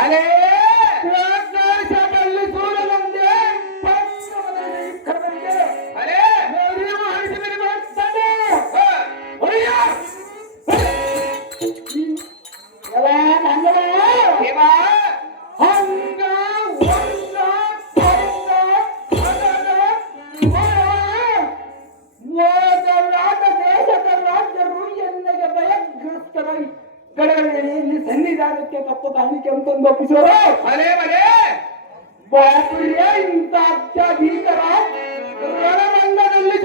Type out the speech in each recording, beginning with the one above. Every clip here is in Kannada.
ಅಲೇ ಆಕಾಶದಲ್ಲಿ ಸೂರ್ಯನಂತೆ ಕರೆದಂತೆ ಅಲೇ ಸನ್ನಿಧಾನಕ್ಕೆ ತಪ್ಪ ಕಾಣಿಕೆ ಅಂತಂದು ಒಪ್ಪಿಸೋರು ಅಲೇ ಮಲೇ ಬಾಪುರಿಯ ಇಂಥ ಅತ್ಯಧಿಕರ ರಣರಂಗದಲ್ಲಿ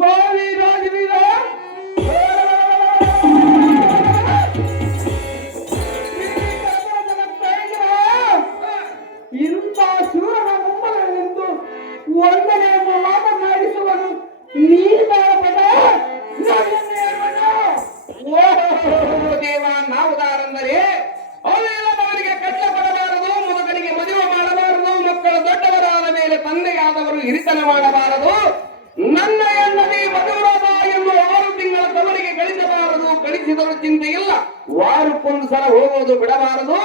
ಮಾವಿ ರಾಜವೀರ ಇಂಥ ಶೂರನ ಮುಂಬಲನೆಂದು ಒಂದನೇ ಮಾತನಾಡಿಸುವನು ನೀನಾಗದ ದೇವ ನಾವುದಾರೆಂದರೆ ಅವರಿಗೆ ಕಷ್ಟ ಕೊಡಬಾರದು, ಮುದುಕನಿಗೆ ಮದುವೆ ಮಾಡಬಾರದು, ಮಕ್ಕಳು ದೊಡ್ಡವರಾದ ಮೇಲೆ ತಂದೆಯಾದವರು ಹಿರಿತನ ಮಾಡಬಾರದು, ನನ್ನ ಹೆಂಡತಿ ಮದುವರಾದ ಎಂದು 6 ತಿಂಗಳ ತವರಿಗೆ ಕಳಿಸಬಾರದು, ಕಳಿಸಿದರೂ ಚಿಂತೆ ಇಲ್ಲ, ವಾರಕ್ಕೊಂದು ಸಲ ಹೋಗುವುದು ಬಿಡಬಾರದು,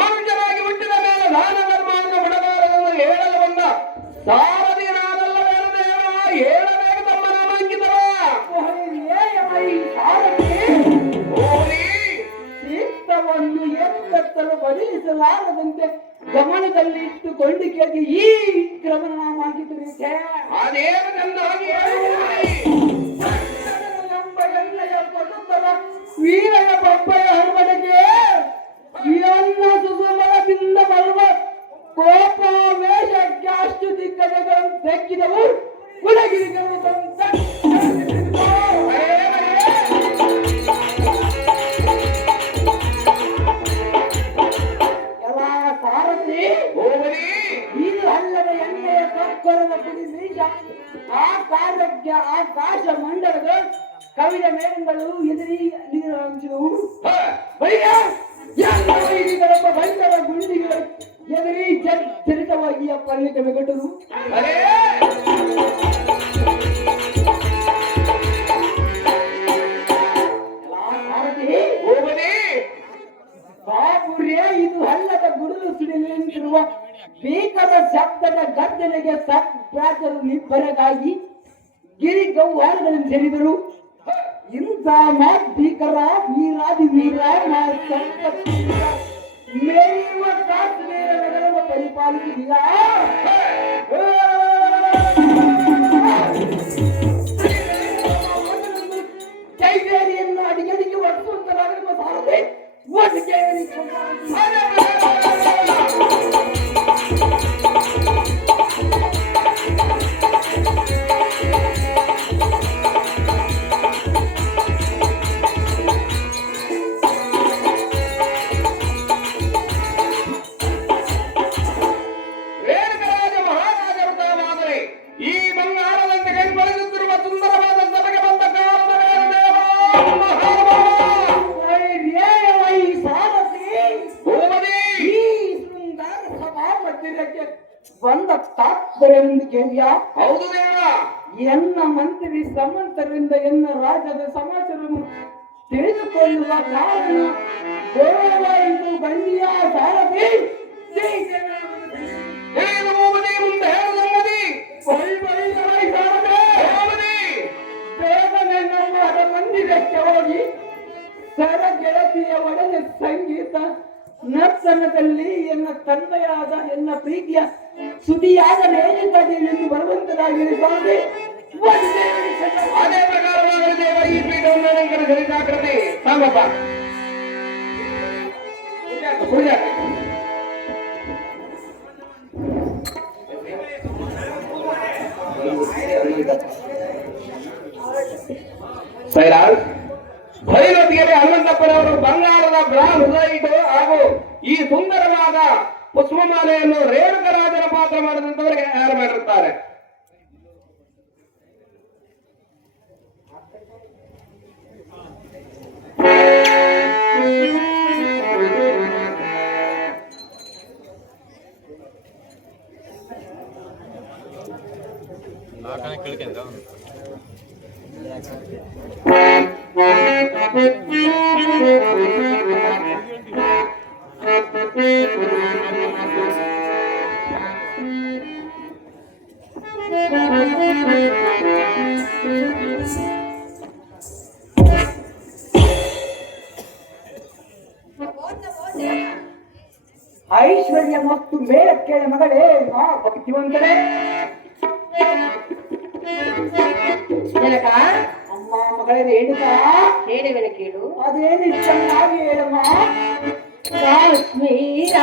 ಮನುಷ್ಯರಾಗಿ ಹುಟ್ಟಿದ ಮೇಲೆ ದಾನ ಧರ್ಮವನ್ನು ಬಿಡಬಾರದು ಎಂದು ಹೇಳಲು ಬಂದ ಸಾರಥಿ ನಾನಲ್ಲವೇನು ಹೇಳಬೇಕು ತಮ್ಮ ನಾಮಾಂಕಿತವ ಚಿತ್ತವನ್ನು ಎತ್ತಲು ಬದಲಿಸಲಾರದಂತೆ ಗಮನದಲ್ಲಿ ಇಟ್ಟುಕೊಂಡು ಕೇಳಿ ಈ ಕ್ರಮ ನಾಮಾಂಕಿತರಿಗೆ ಅದೇನು ಚೆನ್ನಾಗಿ ಎಂಬ ಎಣ್ಣೆಯ ಪಡುತ್ತಲ ವೀರಯ ಬಬ್ಬಯ ಹರವಡೆಗೆ ಎಲ್ಲ ಸುಸುಮಲದಿಂದ ಬರುವ ಕೋಪ ವೇಷಕ್ಕೆ ಅಷ್ಟು ದಿಗ್ಗಜಗಳನ್ನು ತೆಕ್ಕಿದವು ಗುಣಗಿರಿಗಳು ಸಾರಥಿ ಇದು ಅಲ್ಲದ ಎಣ್ಣೆಯ ಕಕ್ಕರದ ಕುಡಿ ಬೀಜ ಆ ಕಾರ್ಯಕ್ಕೆ ಆಕಾಶ ಮಂಡಲಗಳು ಕವಿದ ಮೇಳಗಳು ಎದುರಿ ನೀರು ಹಂಚಿದವು ಭಯಂಕರ ಗುಂಡಿಗಳು ಎದುರಿ ಚರಿತವಾಗಿ ಪರ್ಣಿಕ ಮೆಗಟರು ಬಾಪುರ್ಯ ಇದು ಹಳ್ಳದ ಗುಡುಲು ಸಿಡಿಲಿರುವ ಭೀಕರ ಶಬ್ದದ ಗರ್ಜನೆಗೆ ಸತ್ಪ್ರಾಚರು ನಿಬ್ಬರಗಾಗಿ ಗಿರಿ ಗೌಹಾರಗಳನ್ನು ಸೇರಿದರು. ಇಂಥ ಭೀಕರ ವೀರಾದಿ ವೀರ ಮೇಲಿರುವ ಕಾಶ್ಮೀರ ನಗರವನ್ನು ಪರಿಪಾಲಿಸಿದೀರಾ? ಕೈಬೇರಿಯನ್ನು ಅಡಿಗಡಿಗೆ ಒಡಿಸುವಂತರಾಗಿರುವ ಸಾರಥಿ ಬಂದ ತಾತ್ಪರ್ಯವೆಂದು ಕೇಳಿಯಾ? ಹೌದು ದೇವ. ಎನ್ನ ಮಂತ್ರಿ ಸಮಂತರಿಂದ ಎನ್ನ ರಾಜ್ಯದ ಸಮಾಚಾರವನ್ನು ತಿಳಿದುಕೊಳ್ಳುವ ಕಾರಣ ದೇವಾಲಯವು ಗಣ್ಯ ಸಾರಥಿ ಬೇಗನೆ ನಮ್ಮ ಮಂದಿರಕ್ಕೆ ಹೋಗಿ ಸರ ಗೆಳತಿಯ ಒಡನೆ ಸಂಗೀತ ನರ್ತನದಲ್ಲಿ ಎನ್ನ ತಂದೆಯಾದ ಎನ್ನ ಪ್ರೀತಿಯ ಸುದಿಯಾದ ರೇಣಿಕಡೆಯನ್ನು ಬರುವಂತರಾಗಿದೆ ಸ್ವಾಮಿ. ಅದೇ ಪ್ರಕಾರವಾಗಿ ದೇವ ಈ ಪೀಠವನ್ನು ಅಲಂಕರಿಸಲಿದ್ದಾಗ್ರತೆ ಸಾಮಪ್ಪ ಸೈರಾಜ್ ಭೈರವತಿಯಲ್ಲಿ ಹನುಮಂತಪ್ಪನವರು ಬಂಗಾರದ ಬ್ರಾಹ್ಮಣ ಹಾಗೂ ಈ ಸುಂದರವಾದ ಪುಷ್ಪಮಾಲೆಯನ್ನು ರೇಣುಕರಾಜನ ಪಾತ್ರ ಮಾಡಿದಂತವರಿಗೆ ಯಾರು ಮಾಡಿರುತ್ತಾರೆ? ಐಶ್ವರ್ಯ ಮತ್ತು ಮೇಲಕ್ಕೆ ಮಗಳೇ ನಾ ಭಕ್ತಿವಂತರೇ. ಜನಕ ಅಮ್ಮ ಮಗಳೇ ರೇಣುಕಾ, ಹೇಳುವೆನು ಕೇಳು. ಅದೇನು ಚೆನ್ನಾಗಿ ಹೇಳಮ್ಮ. ಕಾಶ್ಮೀರ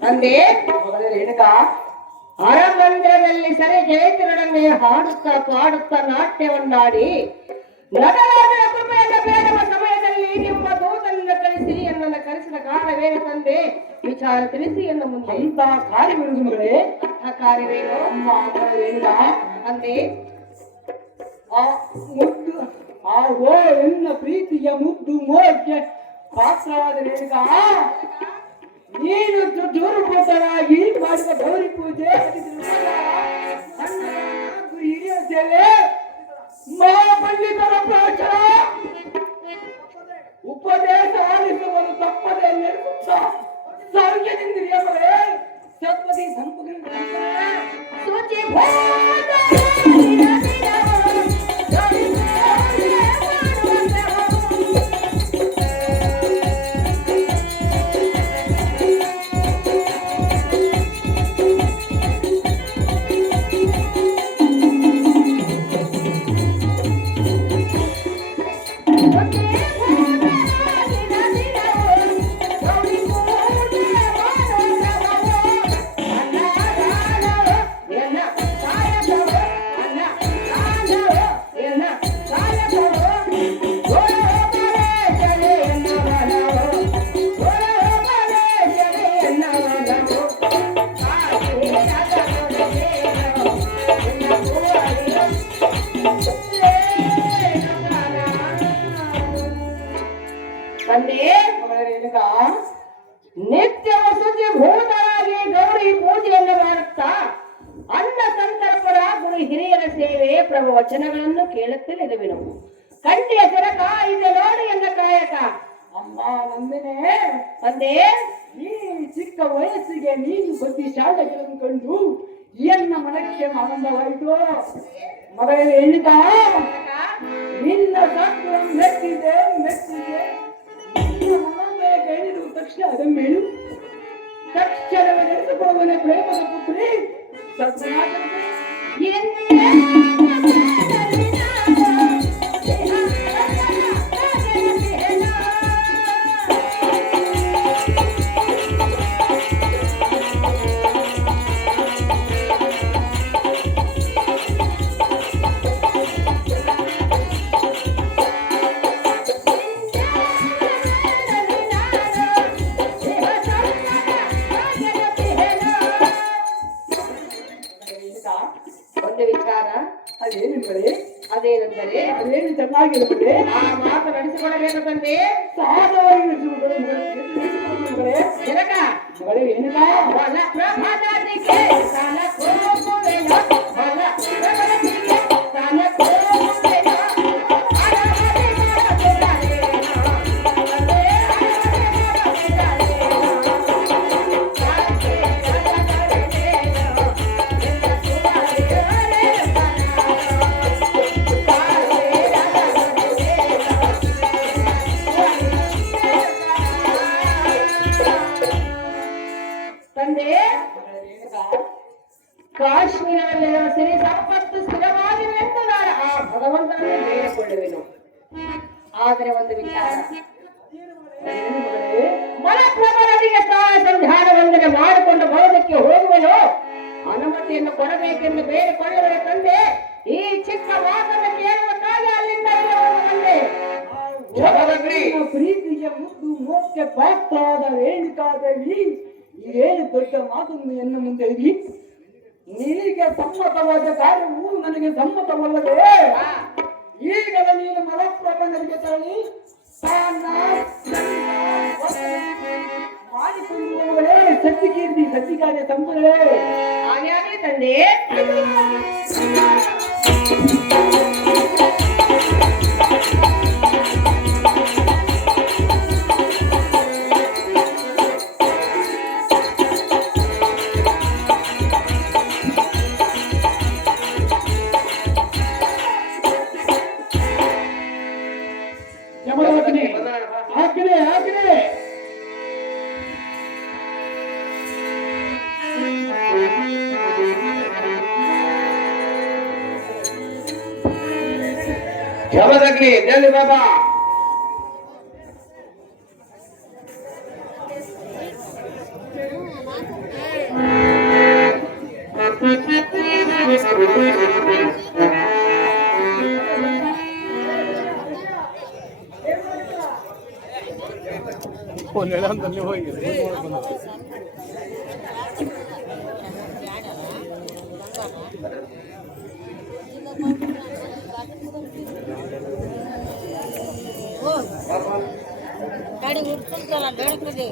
ತಂದೆ ಮಗಳೇ ರೇಣುಕಾ, ಅರಮಂದಿರದಲ್ಲಿ ಸರಿ ಜಯತಿರೊಡನೆ ಹಾಡುತ್ತಾ ಪಾಡುತ್ತಾ ನಾಟ್ಯವನ್ನಾಡಿ ನಟರಾಜನ ಕೃಪೆಯಿಂದ ಬೇಡುವ ಸಮಯದಲ್ಲಿ ನಿಮ್ಮ ದೂತನಿಂದ ಕಳಿಸಿ ಎನ್ನನ್ನು ಕರೆಸಿದ ಕಾರಣವೇನು ತಂದೆ? ವಿಚಾರ ತಿಳಿಸಿ ಎನ್ನ ಮುಂದೆ. ಅಂತ ಕಾರ್ಯವಿರುವುದು ಮಗಳೇ. ಆ ಕಾರ್ಯವೇನು? ಅಮ್ಮ ಮಗಳೇ ರೇಣುಕಾ, ಅಂದೆ ಆ ಮುದ್ದು ಆ ಓ ಎನ್ನ ಪ್ರೀತಿಯ ಮುದ್ದು ಮೋಹಕ್ಕೆ ಪಾತ್ರವಾದ ರೇಣುಕಾ, ನೀನು ದುರ್ಬುದ್ಧರಾಗಿ ಮಾಡಿದ ಗೌರಿ ಪೂಜೆ ಗುರು ಹಿರಿಯ ಸೇವೆ ಮಹಾಪಂಡಿತರ ಪ್ರವಚನ ಉಪದೇಶ ಆಲಿಸುವುದು ತಪ್ಪದೆ ನಿರ್ಮಿಸ ಸರ್ಗದಿಂದ್ರಿಯ ಮಗಳೇ ಸತ್ಪದಿ ಸಂಪುಟ ಸೂಚಿ ನಿತ್ಯ ವಸತಿ ಭೂತರಾಗಿ ಗೌರಿ ಪೂಜೆಯನ್ನು ಮಾಡುತ್ತಾ ಅನ್ನ ಸಂತರ್ಪಣ ಗುರು ಹಿರಿಯರ ಸೇವೆ ಪ್ರವಚನಗಳನ್ನು ಕೇಳುತ್ತಲಿರುವೆನು. ಕಂಠಿಯ ಜನಕ ಇದು ನೋಡಿ ಎಂದ ಕಾಯಕ. ಅಮ್ಮ ನಂದಿನೇ ತಂದೆ ಈ ಚಿಕ್ಕ ವಯಸ್ಸಿಗೆ ನೀನು ಬುದ್ಧಿ ಶಾಲೆಗಳನ್ನು ಕಂಡು ಎನ್ನ ಮನಕ್ಕೆ ಆನಂದವಾಯಿತು. ಮಗಳೇ ಎಣಿತ ನಿನ್ನ ಸಾಕು ಮೆಚ್ಚಿದೆ ನಿನ್ನ ಮನವೇ ಕೇಳಿರುವ ತಕ್ಷಣ ಅದಮ್ಮೇಳು ತಕ್ಷಣವೇ ನಡೆಸಿಕೊಳ್ಳುವನೆ ಪ್ರೇಮದ ಪುತ್ರಿ ಸತ್ಯನಾಥನಿಗೆ ಒಂದು ವಿಚಾರ ಅದೇನೆಂದರೆ ಅದೇನೆಂದರೆ ಅದೇನು ಚೆನ್ನಾಗಿರುತ್ತದೆ ಆ ಮಾತು ನಡೆಸಿಕೊಳ್ಳಬೇಕು ತಂದೆ. ಸಾಧವಾಗಿರುವುದು ಜನಕ ಮಗಳೇ ಏನಿಲ್ಲ ಬಲ ಪ್ರಭಾತಿಗೆ ಕಾಲ ಕೋಪುವೆನ ಬಲ ಪ್ರಭಾತಿಗೆ ಕಾಲ ಕೋಪುವೆನ ತಂದೆ ಕಾಶ್ಮೀರದಲ್ಲಿರುವ ಸಿರಿ ಸಂಪತ್ತು ಸ್ಥಿರವಾಗಿವೆ ಎಂದು ನಾನು ಆ ಭಗವಂತನನ್ನು ಬೇಡಿಕೊಳ್ಳುವೆನು. ಆದರೆ ಒಂದು ವಿಚಾರ, ಮಲಪ್ರಭನಿಗೆ ಸ್ಥಾನ ಸಂಧಾನ ವಂದನೆ ಮಾಡಿಕೊಂಡು ಬರೋದಕ್ಕೆ ಹೋಗುವೆನು, ಅನುಮತಿಯನ್ನು ಕೊಡಬೇಕೆಂದು ಬೇಡಿಕೊಳ್ಳುವೆ ತಂದೆ. ಈ ಚಿಕ್ಕ ಮಾತನ್ನು ಕೇಳುವುದಾಗಿ ಅಲ್ಲಿಂದ ತಂದೆ. ಪ್ರೀತಿಗೆ ಮುದ್ದು ಮೋಕ್ಷ ಪಾತ್ರಾದ ರೇಣುಕಾದೇವಿ ಇದೇನು ದೊಡ್ಡ ಮಾತನ್ನು ಎನ್ನ ಮುಂದೆ ಇಡಿ. ನಿನಗೆ ಸಮ್ಮತವಾದ ಕಾರ್ಯವು ನನಗೆ ಸಮ್ಮತವಲ್ಲದೆ ಈಗಲೇ ನೀನು ಮಲಪ್ರಭನಿಗೆ ತರಲಿ ಮಾಡಿಕೊಳ್ಳುವವಳೇ ಸತ್ಯ ಕೀರ್ತಿ ಸತ್ಯ ಕಾರ್ಯ ಸಂಪದಳೇ. ಹಾಗೆ ಆಗಲಿ ತಂದೆ. ಹಾಕಿದೆ ಜಮದಗ್ನಿ ಜಲ್ದಿ ಬಾಬಾ. ಗಾಡಿ ಉಡ್ಕೊಂತಲ್ಲ ಬೆಳಕದೆ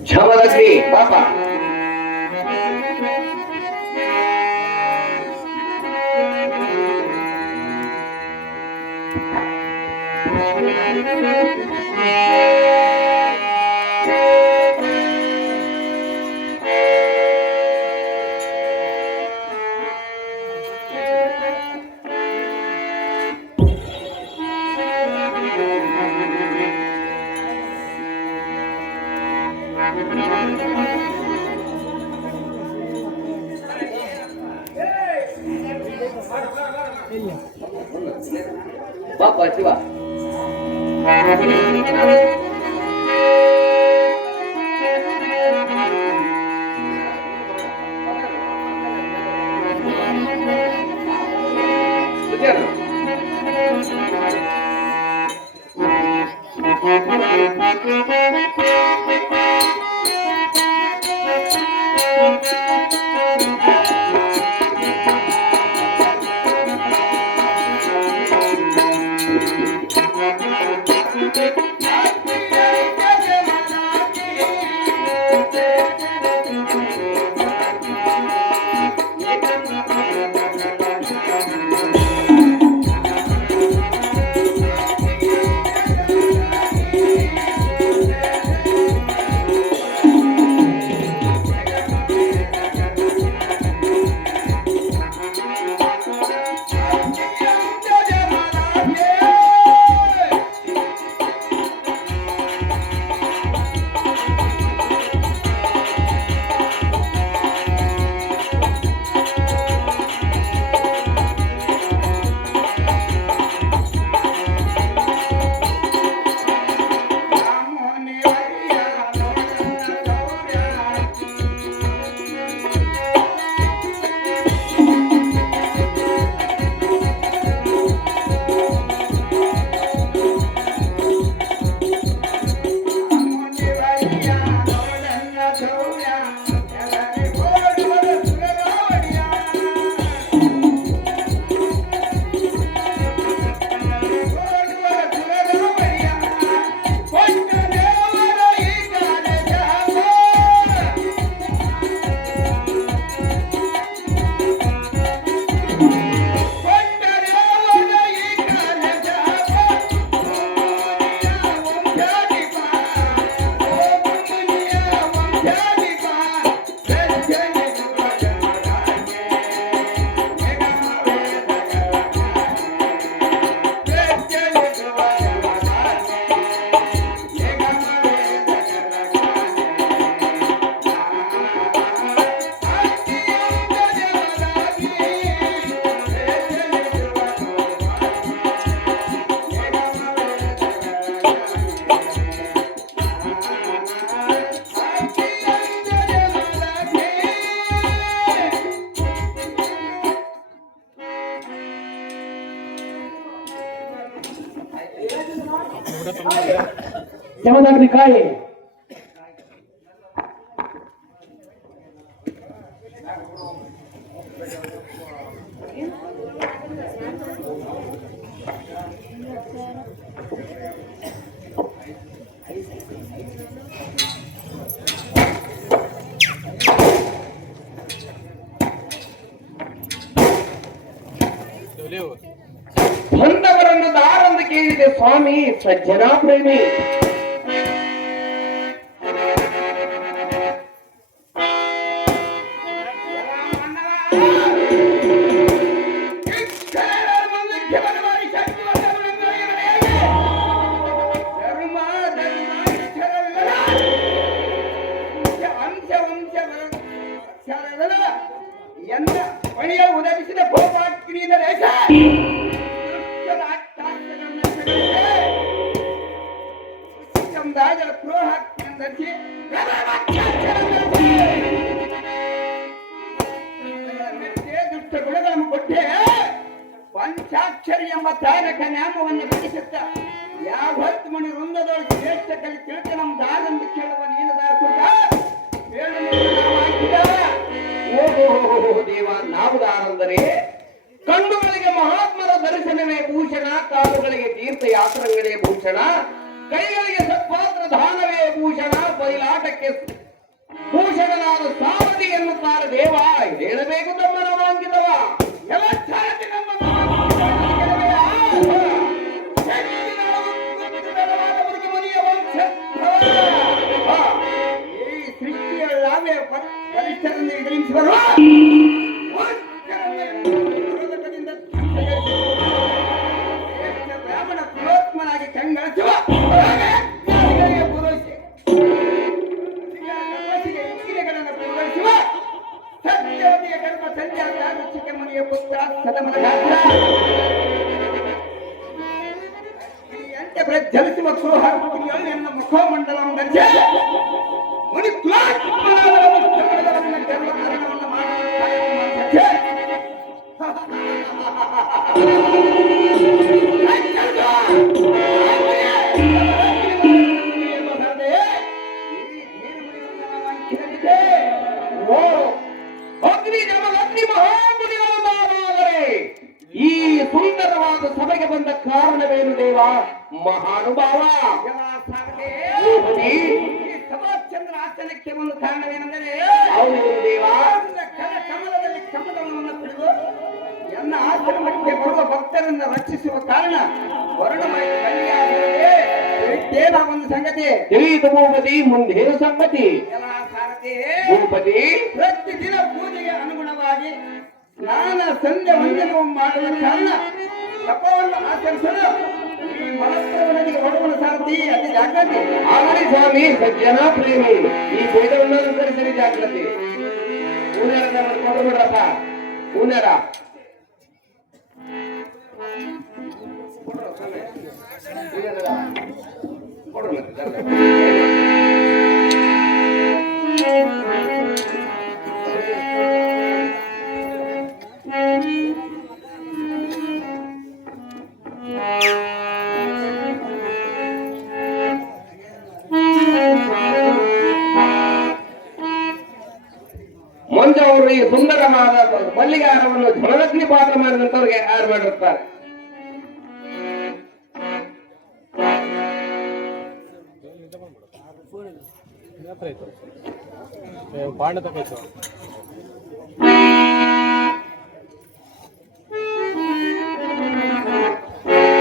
ಕ್ಷಮದಗ್ರಿ ಪಾಪ ಪಾಪ ಶಿವ ಕ್ಷಮದಾಗ್ರಿ ಕಾಯಿ ಬಂದವರನ್ನು ದಾರಂದು ಕೇಳಿದೆ ಸ್ವಾಮಿ ಸಜ್ಜನ ಪ್ರೇಮಿ ಪಂಚಾಕ್ಷರಿ ಎಂಬ ತಾರಕ ನಾಮವನ್ನು ಬಿಡಿಸುತ್ತ ಯಾವ ಹೊತ್ತು ಮಣಿ ವೃಂದದೊಳಗೆ ಶ್ರೇಷ್ಠ ಕಲಿ ತಿಳ್ಕ ನಮ್ಮ ದಾರಂದು ಕೇಳುವ ನೀನು ಓಹೋ ದೇವ ನಾವು ದಾರಂದರೆ ಕಣ್ಣುಗಳಿಗೆ ಮಹಾತ್ಮರ ದರ್ಶನವೇ ಭೂಷಣ, ಕಾಲುಗಳಿಗೆ ತೀರ್ಥಯಾತ್ರಗಳೇ ಭೂಷಣ, ಕೈಗಳಿಗೆ ಸತ್ಪಾತ್ರ ದಾನವೇ ಭೂಷಣ, ಬಯಲಾಟಕ್ಕೆ ಭೂಷಣನಾದ ಸಾರಥಿ ಎನ್ನುತ್ತಾರೆ ದೇವ. ಹೇಳಬೇಕು ತಮ್ಮ ನಾಮಾಂಕಿತವ ಎಲ್ಲ ಸಾರಥಿ ನಮ್ಮ ಈ ಸೃಷ್ಟಿಯಲ್ಲಾವೆ ಪರಿಷ್ಠರನ್ನು ಎದುರಿಸುವರು ಬ್ರಾಹ್ಮಣ ಪುರೋತ್ಮನಾಗಿ ಕಂಗಳಿಸುವ ಪೂರೈಸಿ ಇಂಗಿನೆಗಳನ್ನು ಪೂರೈಸುವ ಸತ್ಯವತಿಯ ಗರ್ಭ ಸಂಜಾತ ರುಚಿಕೆ ಮನೆಯ ಪುತ್ರ ಸದಮನ ಗಾತ್ರ ಅಂತ್ಯ ಪ್ರಜ್ವಲಿಸುವ ಕುರುಹಾರ್ಪುರಿಗಳು ಎನ್ನ ಮುಖಮಂಡಲವನ್ನು ಧರಿಸಿ ಮುನಿ ಗರ್ವಕಾರಣವನ್ನು ಅಗ್ನಿ ಜಮದಗ್ನಿ ಮಹಾಮುನಿಗಳಾದರೆ ಈ ಸುಂದರವಾದ ಸಭೆಗೆ ಬಂದ ಕಾರಣವೇನು ದೇವ ಮಹಾನುಭಾವ? ಸಮಾಚಂದ್ರ ಆಸನಕ್ಕೆ ಒಂದು ಕಾರಣವೇನೆಂದರೆ ಹೌದು ದೇವ, ಕಮಲದಲ್ಲಿ ಕಮಲವನ್ನು piಡಿದು ಎನ್ನ ಆಶ್ರಮಕ್ಕೆ ಬರುವ ಭಕ್ತರನ್ನು ರಕ್ಷಿಸುವ ಕಾರಣ ವರ್ಣಮಯ ಕನ್ಯಾದೇವ ಒಂದು ಸಂಗತಿ ತಿಳಿಯಿತು ಭೂಪತಿ. ಮುಂದೇನು ಸಂಗತಿ? ಎಲ್ಲ ಸಾರಥಿ ಭೂಪತಿ, ಪ್ರತಿದಿನ ಪೂಜೆಗೆ ಅನುಗುಣವಾಗಿ ಸ್ನಾನ ಸಂಧ್ಯೆ ವಂದನವು ಮಾಡುವ ಕಾರಣ ತಪವನ್ನು ಆಚರಿಸಲು ಈ ಮಹತ್ವವನಿಗೆ ಒಡವನ ಸಾರಥಿ ಅತಿ ಜಾಗೃತಿ ಆಗಲಿ ಸ್ವಾಮಿ ಸಜ್ಜನ ಪ್ರೇಮಿ. ಈ ಭೇದವನ್ನು ಅನುಸರಿಸಲಿ ಜಾಗೃತಿ. ಊನರ ಕೊಡಬಿಡ್ರಪ್ಪ ಊನರ ಮುಂದೆ ಅವರು ಈ ಸುಂದರವಾದ ಮಲ್ಲಿಗಾರವನ್ನು ಧನಲಕ್ಷ್ಮಿ ಪಾತ್ರ ಮಾಡಿದಂತವ್ರಿಗೆ ಯಾರು ಮಾಡಿರ್ತಾರೆ.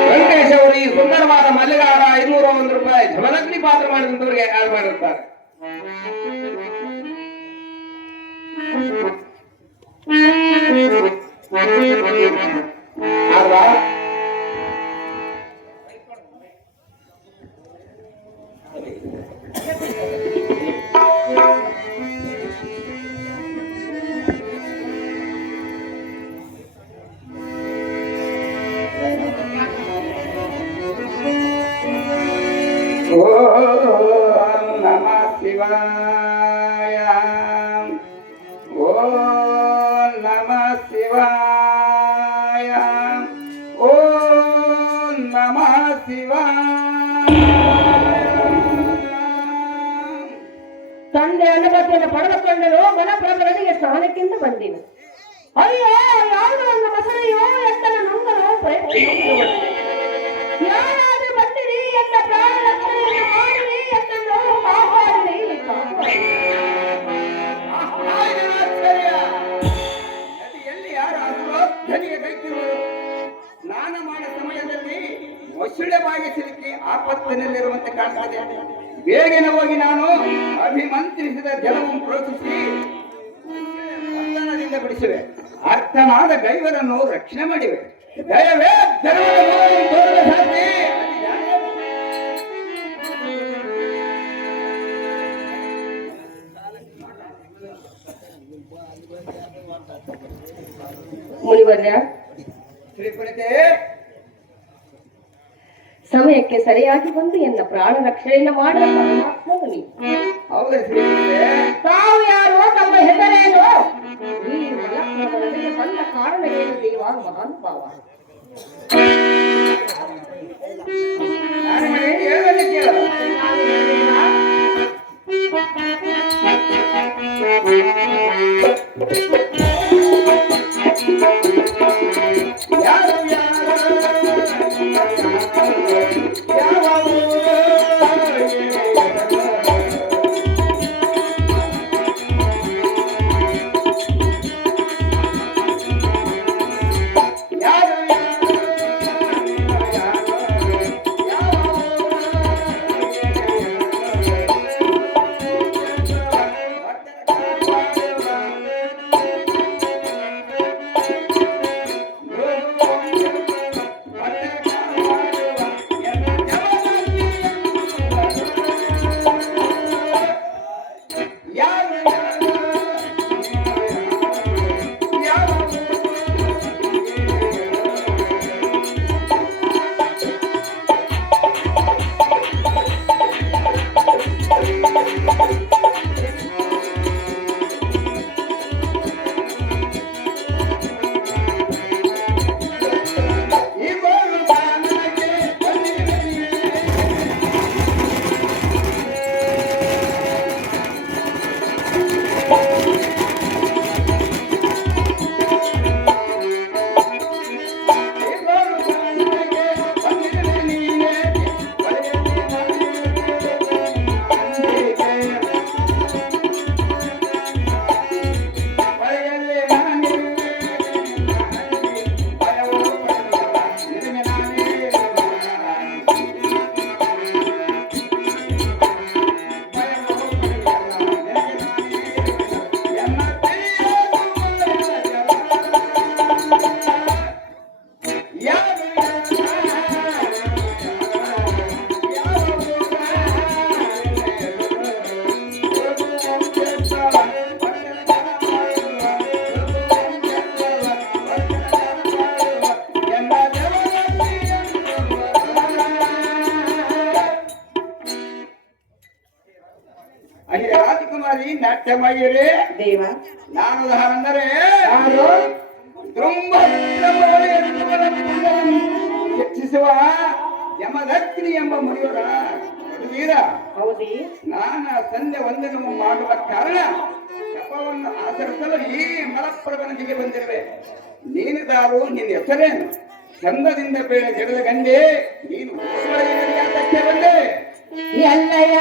ವೆಂಕಟೇಶ್ ಅವರು ಈ ಸುಂದರವಾದ ಮಲ್ಲಿಗಾರ 501 ರೂಪಾಯಿ ಧನಲಕ್ಷ್ಮಿ ಪಾತ್ರ ಮಾಡಿದಂತವ್ರಿಗೆ ಯಾರು ಮಾಡಿರ್ತಾರೆ. ಅಲ್ವಾ? ಓಂ ನಮಃ ಶಿವಾಯ ಓಂ ನಮಃ ಶಿವಾಯ ಓಂ ನಮಃ ಶಿವಾಯ. ತಂದೆ ಅನುಮತಿಯನ್ನು ಪಡೆದುಕೊಂಡನು ಮನಪ್ರಭನಿಗೆ ಸ್ಥಾನಕ್ಕಿಂತ ಬಂದಿನು. ಅಯ್ಯೋ ಯಾವುದೋ ಒಂದು ಮಸಳೆಯೋ ಎತ್ತನ ನುಂಗಲು ಪ್ರಯತ್ನಿಸುತ್ತಿರುವುದು. ಯಾರಾದ್ರೂ ಬಂದಿರಿ ಎತ್ತ ಪ್ರಾಣ ರಕ್ಷಣೆಯನ್ನು ಮಾಡಿರಿ ಎತ್ತನ್ನು ಕಾಪಾಡಿರಿ ಎಲ್ಲಿ ಯಾರು ಅಸುರಧ್ವನಿಗೆ ಬೈತಿರುವರು? ಸ್ನಾನ ಮಾಡೋ ಸಮಯದಲ್ಲಿ ಮೊಸಳೆ ಬಾಗಿ ಸಿಲುಕಿ ಆಪತ್ತಿನಲ್ಲಿರುವಂತೆ ಕಾಣ್ತದೆ. ಬೇಗನೆ ಹೋಗಿ ನಾನು ಅಭಿಮಂತ್ರಿಸಿದ ಜಲವನ್ನು ಪ್ರೋತ್ಸಾಹಿಸಿ ಬಂಧನದಿಂದ ಬಿಡಿಸುವೆ. ಅರ್ಥನಾದ ಗೈವರನ್ನು ರಕ್ಷಣೆ ಮಾಡಿವೆ. ದಯವೇ ಧರ್ಮದ ಮೂಲವನ್ನು ತೋರಲು ಸಾಧ್ಯ. ಮುನಿವರ್ಯ, ಶ್ರೀಪುರತೆ ಸಮಯಕ್ಕೆ ಸರಿಯಾಗಿ ಬಂದು ಎನ್ನ ಪ್ರಾಣ ರಕ್ಷಣೆಯನ್ನು ಮಾಡುವ ಪರಮಾತ್ಮನು ನೀನು. ಹೌದು ಶ್ರೀಪುರತೆ. ತಾವು ಯಾರೋ ತಮ್ಮ ಹೆಸರೇನು? ನೀನು ಮಲಪ್ರಭನಿಗೆ ಬಂದ ಕಾರಣ ಏನು ದೇವ ಮಹಾನುಭಾವ? ಅದೇ ರಾಜಕುಮಾರಿ ನಾಟ್ಯವಾಗಿರಿ ದೇವ ನಾನು ಅಂದರೆ ಯಾರು ಹೆಚ್ಚಿಸುವ ಯಮದಗ್ನಿ ಎಂಬ ಮುನಿಯವರ ವೀರ ಹೌದಿ ನಾನ ಸಂಧ್ಯೆ ವಂದನವು ಮಾಡುವ ಕಾರಣ ಜಪವನ್ನು ಆಚರಿಸಲು ಈ ಮಲಪ್ರಭನಿಗೆ ಬಂದಿರುವೆ. ನೀನು ದಾರು ನಿನ್ನ ಹೆಸರೇನು? ಚಂದದಿಂದ ಬೇಳೆ ಜಡದ ಗಂಡೆ ನೀನು ಯಾತಕ್ಕೆ ಬಂದೆ? ಎಲ್ಲಯ್ಯ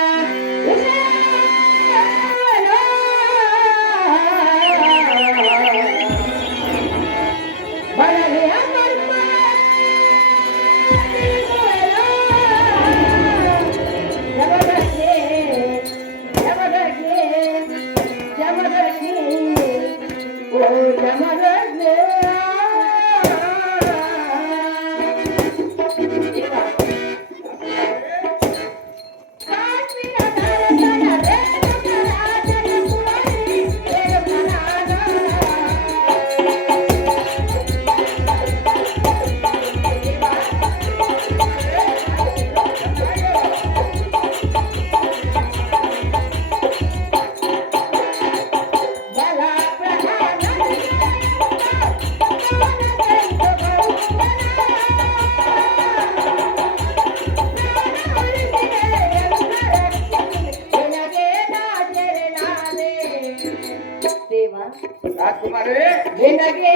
ರಾಜಕುಮಾರಿ ನಿನಗೆ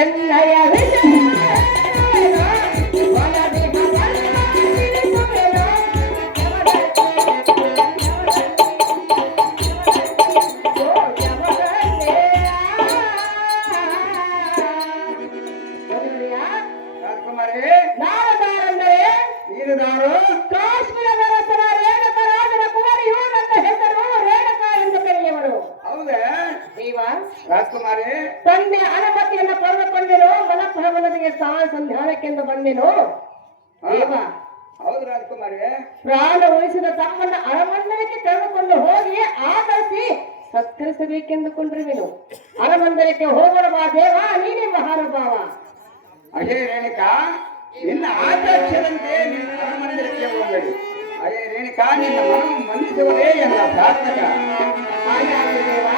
ಎನ್ನಯ ರಾಜಕುಮಾರಿ ನಾರದಾರಂದರೆ ನೀರುದಾರು ಕಾಶ್ಮೀರದ ರಸನ ರೇಣುಕ ರಾಜನ ಕುಮಾರಿಯು ನನ್ನ ಹೆಸರು ರೇಣುಕ ಎಂದು ಕರೆಯುವರು. ಹೌದೇ ದೇವ ರಾಜಕುಮಾರಿ ತಂದೆ ಅನುಮತಿಯನ್ನು ಪಡೆದುಕೊಂಡೆನು ಮನಃಪ್ರಭನದಿಗೆ ಸಂಧ್ಯಾನಕ್ಕೆಂದು ಬಂದೆನು. ದೇವ ಹೌದು ರಾಜಕುಮಾರಿ ಪ್ರಾಣ ಉಳಿಸಿದ ತಮ್ಮನ್ನ ಅರಮಂದಿರಕ್ಕೆ ಕರೆದುಕೊಂಡು ಹೋಗಿ ಆದರಿಸಿ ಸತ್ಕರಿಸಬೇಕೆಂದುಕೊಂಡಿರುವೆನು. ಅರಮಂದಿರಕ್ಕೆ ಹೋಗೋಣ ಬಾ ದೇವ, ನೀನೇ ಮಹಾನುಭಾವ. ಅಜಯ ರೇಣುಕಾ ನಿನ್ನ ಆದರ್ಶದಂತೆ ನಿನ್ನ ಅರಮಂದಿರಕ್ಕೆ ಹೋಗಬೇಡಿ. ಅಜಯ ರೇಣುಕಾ ನಿನ್ನ ಮನವು ಮಂದಿಸುವುದೇ ಎನ್ನ ಸಾರ್ಥಕ. ಹಾಗಾಗಿ ದೇವ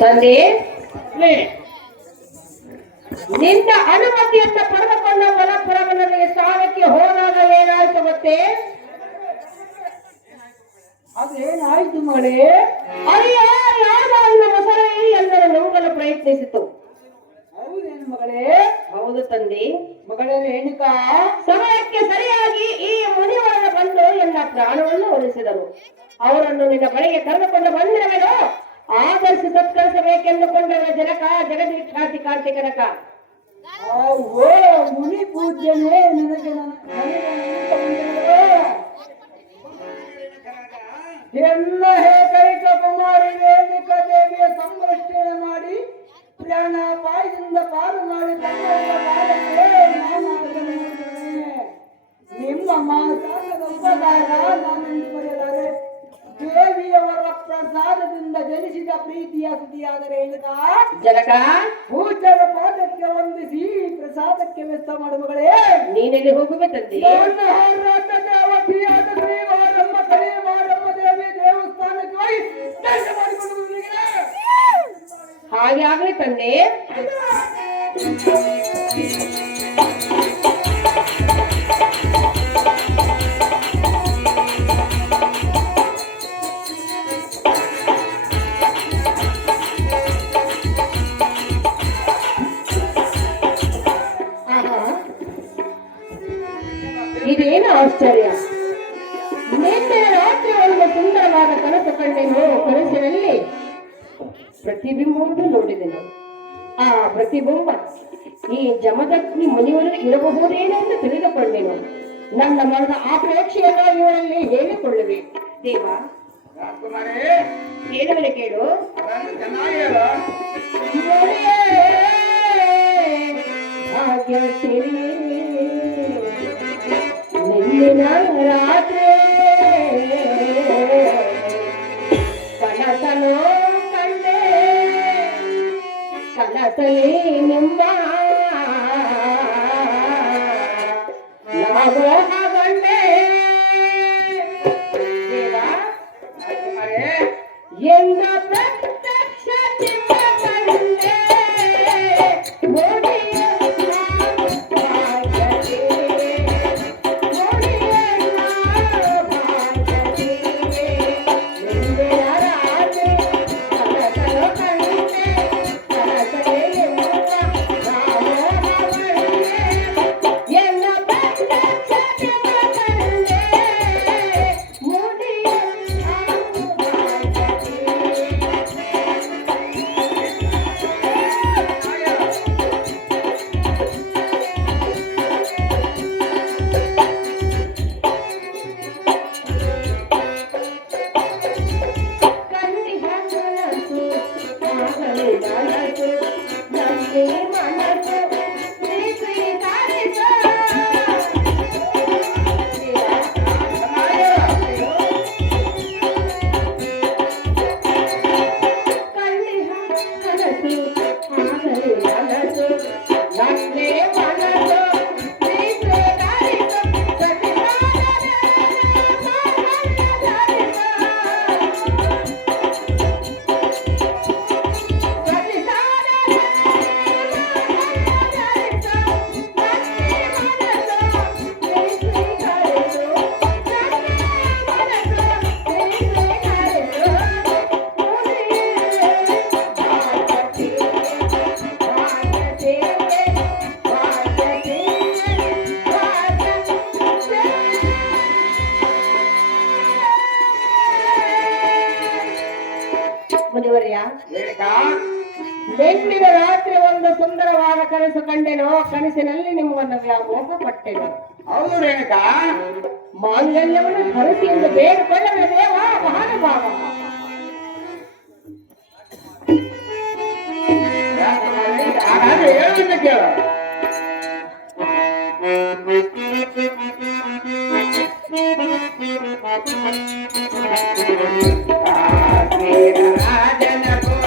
ತಂದೆ, ನಿನ್ನ ಅನುಮತಿಯನ್ನ ಪಡೆದುಕೊಂಡ ಮಲಪುರವನಿಗೆ ಸ್ಥಾನಕ್ಕೆ ಹೋದಾಗ ಏನಾಯ್ತು ಮತ್ತೆ? ಅದೇನಾಯ್ತು ಮಳೆ? ಅಯ್ಯ, ಯಾರ ಅನ್ನ ಮೊಸಳೆ ಎಲ್ಲರೂ ನುಂಗಲು ಪ್ರಯತ್ನಿಸಿತು. ಹೌದೇನು ಮಗಳೇ? ಹೌದು ತಂದೆ. ಮಗಳೇ ರೇಣುಕಾ, ಸಮಯಕ್ಕೆ ಸರಿಯಾಗಿ ಈ ಮುನಿವರನ್ನು ಬಂದು ಎಲ್ಲ ಪ್ರಾಣವನ್ನು ಉಳಿಸಿದರು. ಅವರನ್ನು ನಿನ್ನ ಬಳಿಗೆ ಕರೆದುಕೊಂಡು ಬಂದಿರವೇನೋ ಆದರ್ಶ ಸತ್ಕರಿಸಬೇಕೆಂದುಕೊಂಡವ ಜನಕ, ಜಗದ್ವಿಖ್ಯಾತಿ ಕಾರ್ತಿಕನಕ. ಓ ಮುನಿ ಪೂಜ್ಯನೇ, ನನಗೆ ಎನ್ನ ಏಕೈಕ ಕುಮಾರಿ ರೇಣುಕಾ ದೇವಿಯ ಸಂರಕ್ಷಣೆ ಮಾಡಿ ಪ್ರಾಣಾಪಾಯದಿಂದ ಪಾರು ಮಾಡಿ ನಿಮ್ಮ ಮಾತಾಡದ ಉಪಕಾರ ನಾನೆಂದು ಬರೆಯಲಾರೆ. ದೇವಿಯವರ ಪ್ರಸಾದದಿಂದ ಜನಿಸಿದ ಪ್ರೀತಿಯ ಸುದ್ದಿಯಾದರೆ ರೇಣುಕಾ, ಜನಕ, ಪೂಜರ ಪಾದಕ್ಕೆ ವಂದಿಸಿ ಪ್ರಸಾದಕ್ಕೆ ವ್ಯಸ್ತ ಮಾಡು ಮಗಳೇ. ನೀನೆಲ್ಲಿ ಹೋಗುವೆ ತಂದೆ? ದೇವತೆಯಾದ ಶ್ರೀ ಮಾರಮ್ಮ ಕಡೆ ಮಾರಮ್ಮ ದೇವಿ ದೇವಸ್ಥಾನಕ್ಕೆ ಹೋಗಿ ದರ್ಶನ ಮಾಡಿಕೊಂಡು ಬಂದಿದ್ದೀರಾ? ಹಾಗೆ ಆಗ್ಲಿ ತಂದೆ. ಇದೇನು ಆಶ್ಚರ್ಯ! ನಿನ್ನೆ ರಾತ್ರಿ ಒಂದು ಸುಂದರವಾದ ಕನಸು ಕಂಡೆನು. ಕನಸಿನಲ್ಲಿ ಪ್ರತಿಬಿಂಬವನ್ನು ನೋಡಿದೆನು. ಆ ಪ್ರತಿಬಿಂಬ ಈ ಜಮದಗ್ನಿ ಮುನಿವರು ಇರಬಹುದೇನೆಂದು ತಿಳಿದುಕೊಂಡೆನು. ನನ್ನ ಮನದ ಆಪೇಕ್ಷೆಯನ್ನು ಇವರಲ್ಲಿ ಹೇಳಿಕೊಳ್ಳುವೆ. ದೇವ, ರಾಜಕುಮಾರಿ, ಹೇಳುವರೆ ಕೇಳು. ಚೆನ್ನಾಗಿ ಹೇಳು. ಭಾಗ್ಯ ಸಿರಿ ನಿನ್ನಿನ ರಾತ್ರಿ ಕನಸನು ಕಂಡೆ, ಕನಸಲಿ ನಿಮ್ಮ ನವಗ್ರಹಗೊಂಡೆ. ದೇವ, ಎಂದ ಪ್ರತ್ಯಕ್ಷ ನಿಮ್ಮ ಕಂಡೆ, ಮುಡಿಯ ಮುನಿವರ್ಯ, ರೇಣುಕಾ ಬೆಂಡಿನ ರಾತ್ರಿ ಒಂದು ಸುಂದರವಾದ ಕನಸು ಕಂಡೆನೋ, ಕನಸಿನಲ್ಲಿ ನಿಮ್ಮನ್ನು ವ್ಯಾಮೋಹ ಪಟ್ಟೆನು. ಹೌದು ರೇಣುಕಾ, ಮಾಂಗಲ್ಯವನ್ನು ಧರಿಸಿ ಎಂದು ಬೇಡಿಕೊಳ್ಳಲು ದೇವ ಮಹಾನುಭಾವ. ಹಾಗಾದ್ರೆ ಹೇಳುವಂತ ಕೇಳ. ರಾಜನ ಕುವರ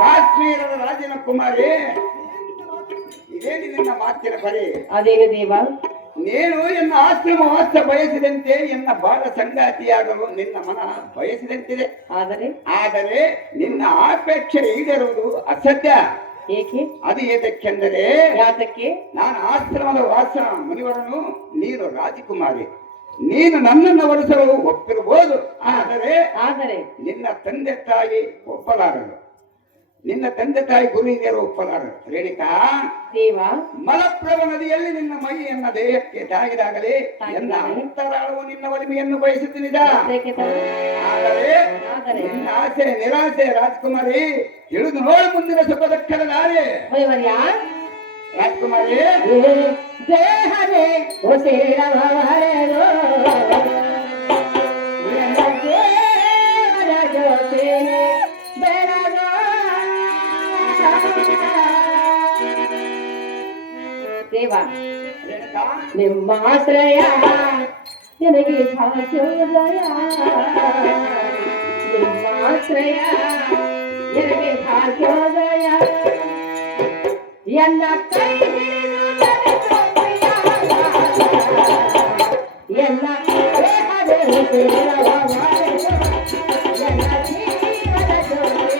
ಕಾಶ್ಮೀರದ ರಾಜನ ಕುಮಾರಿ, ಇದೇನು ನಿನ್ನ ಮಾತಿನ ಬರೀ? ಅದೇನು ದೇವ? ನೀನು ಎನ್ನ ಆಶ್ರಮ ವಾಸ ಬಯಸಿದಂತೆ ಎನ್ನ ಬಾಳ ಸಂಗಾತಿಯಾಗಲು ನಿನ್ನ ಮನ ಬಯಸಿದಂತಿದೆ. ಆದರೆ ನಿನ್ನ ಅಪೇಕ್ಷೆ ಈಡೇರುವುದು ಅಸತ್ಯ. ಏಕೆ? ಅದು ಏತಕ್ಕೆಂದರೆ, ಯಾತಕ್ಕೆ? ನಾನು ಆಶ್ರಮದ ವಾಸ ಮುನಿವರನು, ನೀನು ರಾಜಕುಮಾರಿ. ನೀನು ನನ್ನನ್ನು ವರಿಸಲು ಒಪ್ಪಿರಬಹುದು, ಆದರೆ ನಿನ್ನ ತಂದೆ ತಾಯಿ ಒಪ್ಪಲಾರರು. ನಿನ್ನ ತಂದೆ ತಾಯಿ ಗುರು ಹಿರಿಯರು ಒಪ್ಪಲಾರರು. ರೇಣುಕಾ ದೇವ, ಮಲಪ್ರಭ ನದಿಯಲ್ಲಿ ನಿನ್ನ ಮೈಯನ್ನ ದೇಹಕ್ಕೆ ತಾಗಿದಾಗಲೇ ಎನ್ನ ಅಂತರಾಳವು ನಿನ್ನ ಒಲಿಮೆಯನ್ನು ಬಯಸುತ್ತಿದ್ದ. ಆದರೆ ನಿನ್ನ ಆಸೆ ನಿರಾಸೆ ರಾಜಕುಮಾರಿ, ತಿಳಿದು ನೋಡು ಮುಂದಿನ ಸುಖದ ಕ್ಷಣದಾರೆ. ರಾಜಕುಮಾರಿ, ದೇಹವೇ ಉಸಿರವರೆಗೂ ದೇವ, ನಿಮ್ಮ ಆಶ್ರಯ ನನಗೆ ಭಾಗ್ಯೋದಯ, ನಿಮ್ಮ ಆಶ್ರಯ ನನಗೆ ಭಾಗ್ಯೋದಯ. ಎಲ್ಲ ಕೈ ಹಿಡಿದು ಎಲ್ಲ ದೇಹವೇ ಉಸಿರವರೆಗೂ ಎಲ್ಲ ಜೀವನ ಜೊತೆ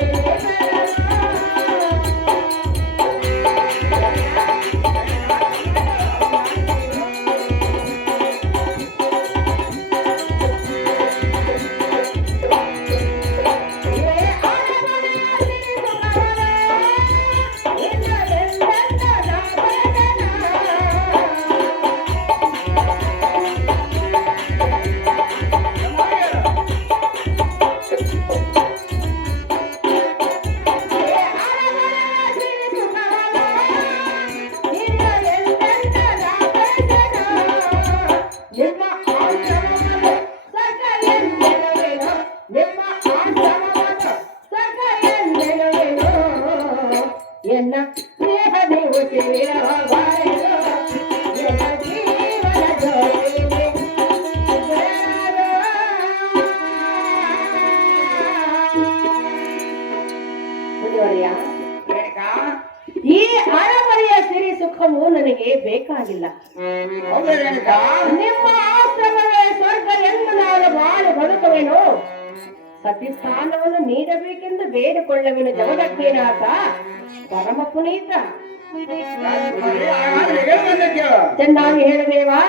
ಎನ್ನ ದೇಹದೇ ಉಸಿರವರೆಗೂ ಎಲ್ಲ ಜೀವನ ಜೊತೆಗೆ ಲೋಕವು ನನಗೆ ಬೇಕಾಗಿಲ್ಲ. ಹೌದಾ ರೇಣುಕಾ? ನಿಮ್ಮ ಆಶ್ರಮವೇ ಸ್ವರ್ಗ ಎಂದು ನಾನು ಬಾಳು ಬದುಕುವೆನು. ಸತಿಸ್ಥಾನವನ್ನು ನೀಡಬೇಕೆಂದು ಬೇಡಿಕೊಳ್ಳುವೆನು ಜಗದಗ್ನಿನಾಥ ಪರಮ ಪುನೀತ. ರಾಜಕುಮಾರಿ, ಹಾಗಾದ್ರೆ ಹೇಳುವಂತೆ ಕೇಳು. ಚೆನ್ನಾಗಿ ಹೇಳದೇವಾ.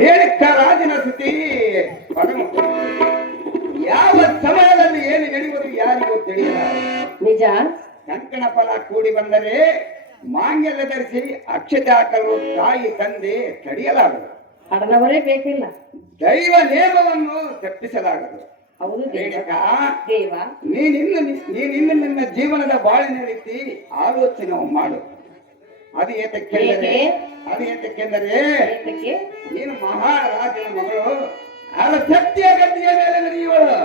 ರೇಣುಕಾ ರಾಜನ ಸ್ಥಿತಿ ಪರಮ. ಯಾವ ಸಮಯದಲ್ಲಿ ಏನು ನಡೆಯುವುದು ಯಾರಿಗೂ ತಿಳಿಯಲ್ಲ. ನಿಜ. ಕಂಕಣ ಫಲ ಕೂಡಿ ಬಂದರೆ ಮಾಂಗಲ್ಯ ಧರಿಸಿ ಅಕ್ಷತೆ ಹಾಕಲು ತಾಯಿ ತಂದೆ ತಡೆಯಲಾಗದು. ಹಡನವರೇ ಬೇಕಿಲ್ಲ. ದೈವ ನೇಮವನ್ನು ತಪ್ಪಿಸಲಾಗದು. ಹೌದು ರೇಣುಕಾ, ದೇವ. ನೀನಿನ್ನು ನಿನ್ನ ಜೀವನದ ಬಾಳಿನಲ್ಲಿ ಆಲೋಚನೆ ಮಾಡು. ಅದು ಏತಕ್ಕೆಂದರೆ ನೀನು ಮಹಾರಾಜನ ಮಗಳು, ಆಗ ಸತ್ಯ ಗದ್ದಿಯ ಮೇಲೆ ನಡೆಯುವಳು.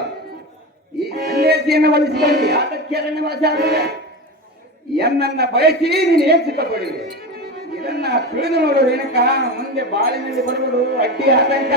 ಈ ಸನ್ಯಾಸಿಯನ್ನು ವಲಿಸಿದಲ್ಲಿ ಅದಕ್ಕೆ ಅರಣ್ಯವಾಸ ಆಗಿದೆ. ಎನ್ನನ್ನ ಬಯಸಿ ನೀನು ಏನ್ ಸಿಕ್ಕಪಡಿದೆ. ಇದನ್ನ ತಿಳಿದು ನೋಡು ರೇಣುಕಾ, ಮುಂದೆ ಬಾಳಿನಲ್ಲಿ ಬರುವುದು ಅಡ್ಡಿ ಆತಂಕ.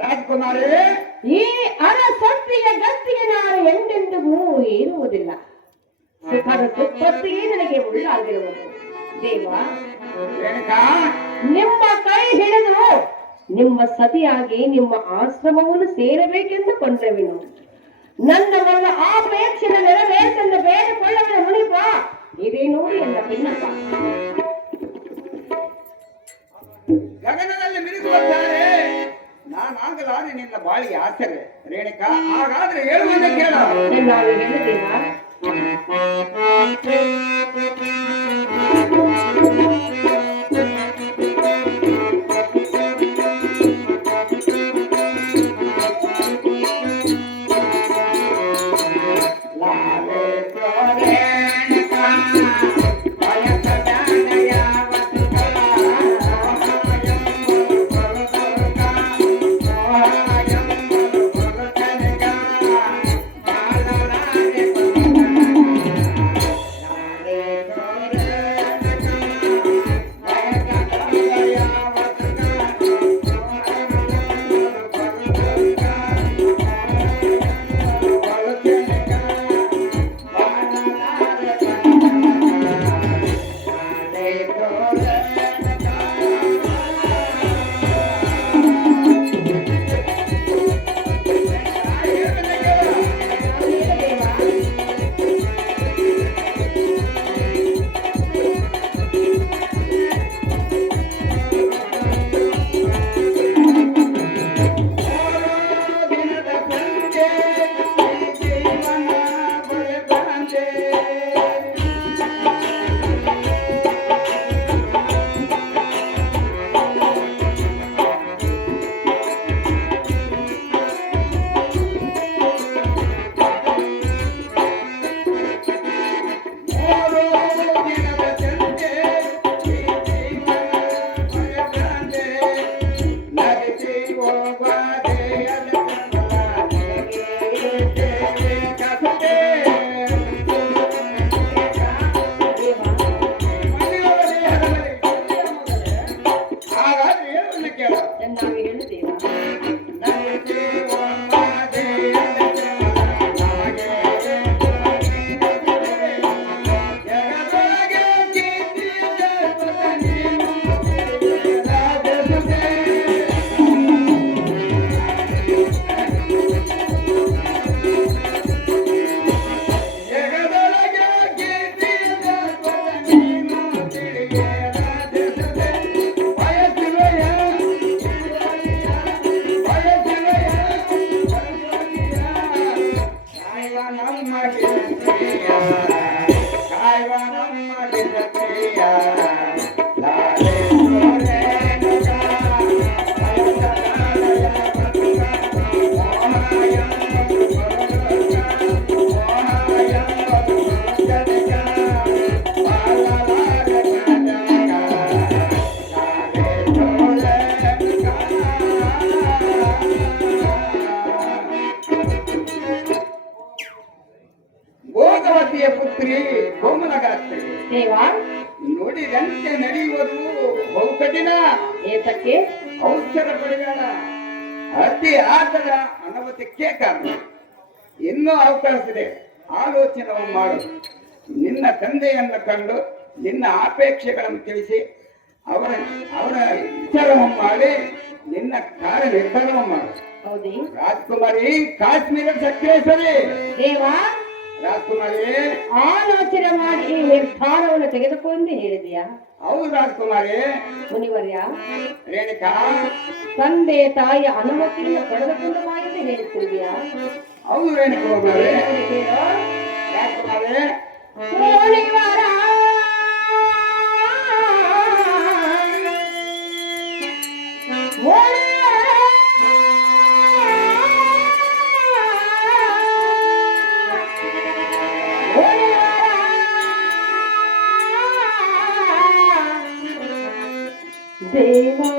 ರಾಜಕುಮಾರಿ, ಈ ಅರಸೊತ್ತಿಯ ಗತ್ತಿಗೆ ನಾನು ಎಂದೆಂದಿಗೂ ಏರುವುದಿಲ್ಲ. ಸುಖದ ಸುಪ್ಪತ್ತಿಗೆ ನನಗೆ ಉಳ್ಳಾಗಿರುವುದು. ದೇವ, ರೇಣುಕಾ, ನಿಮ್ಮ ಕೈ ಹಿಡಿದು ನಿಮ್ಮ ಸತಿಯಾಗಿ ನಿಮ್ಮ ಆಶ್ರಮವನ್ನು ಸೇರಬೇಕೆಂದು ಕೊಂಡವೆನು. ನನ್ನ ಮಗಳ ಆಪೇಕ್ಷೆನ ನೆರವೇರಿಸಲು ಬೇಡಿಕೊಳ್ಳುವ ಮುನಿಪ ಇದೇ ನೋಡಿ ಎಂದ ಪಿನ್ನಪ್ಪ. ಗಗನದಲ್ಲಿ ಮಿನುಗುತ್ತಾರೆ ನಾನಾಗಲಾರೆ ನಿನ್ನ ಬಾಳಿಗೆ ಆಸರೆ ರೇಣುಕಾ. ಹಾಗಾದ್ರೆ ಹೇಳುವುದನ್ನು ಕೇಳ. ನಾವು ಹೇಳಿದ್ದೇವಾ? ಭೋಗವತಿಯ ಪುತ್ರಿ ಕೋಮಲಗಾತ್ರಿ ದೇವಾ, ನುಡಿದಂತೆ ನಡೆಯುವುದು ಬಹು ಕಠಿಣ. ಏತಕ್ಕೆ? ಔಷಧ ಪಡೆಯೋಣ. ಅತಿ ಆತನ ಅನವತ್ಯಕ್ಕೆ ಕಾರಣ. ಇನ್ನೂ ಅವಕಾಶ ಇದೆ, ಆಲೋಚನೆ ಮಾಡು. ನಿನ್ನ ತಂದೆಯನ್ನು ಕಂಡು ನಿನ್ನ ಅಪೇಕ್ಷೆಗಳನ್ನು ತಿಳಿಸಿ ಅವರ ಅವರ ವಿಚಾರವನ್ನು ಮಾಡಿ ನಿನ್ನ ಕಾರ್ಯ ನಿರ್ಧಾರವನ್ನು ಮಾಡು. ಹೌದೇ? ರಾಜಕುಮಾರಿ ಕಾಶ್ಮೀರ ಸಕ್ರೇಶ್ವರಿ. ದೇವಾ, ರಾಜಕುಮಾರಿ ಆಲೋಚನೆ ಮಾಡಿ ಈ ನಿರ್ಧಾರವನ್ನು ತೆಗೆದುಕೊಂಡು ಹೇಳಿದೆಯಾ? ಹೌದು ರಾಜಕುಮಾರಿ. ಮುನಿವರ್ಯ, ರೇಣುಕಾ ತಂದೆ ತಾಯಿಯ ಅನುಮತಿಯನ್ನು ಪಡೆದುಕೊಂಡು ಬಾ ಎಂದು ಹೇಳುತ್ತಿದೆಯಾ? ಹೌದು ರೇಣುಕುಮಾರಿ. ಹೇಳು. ರಾಜಕುಮಾರಿ ಮುನಿವರ, ದೇವಾ,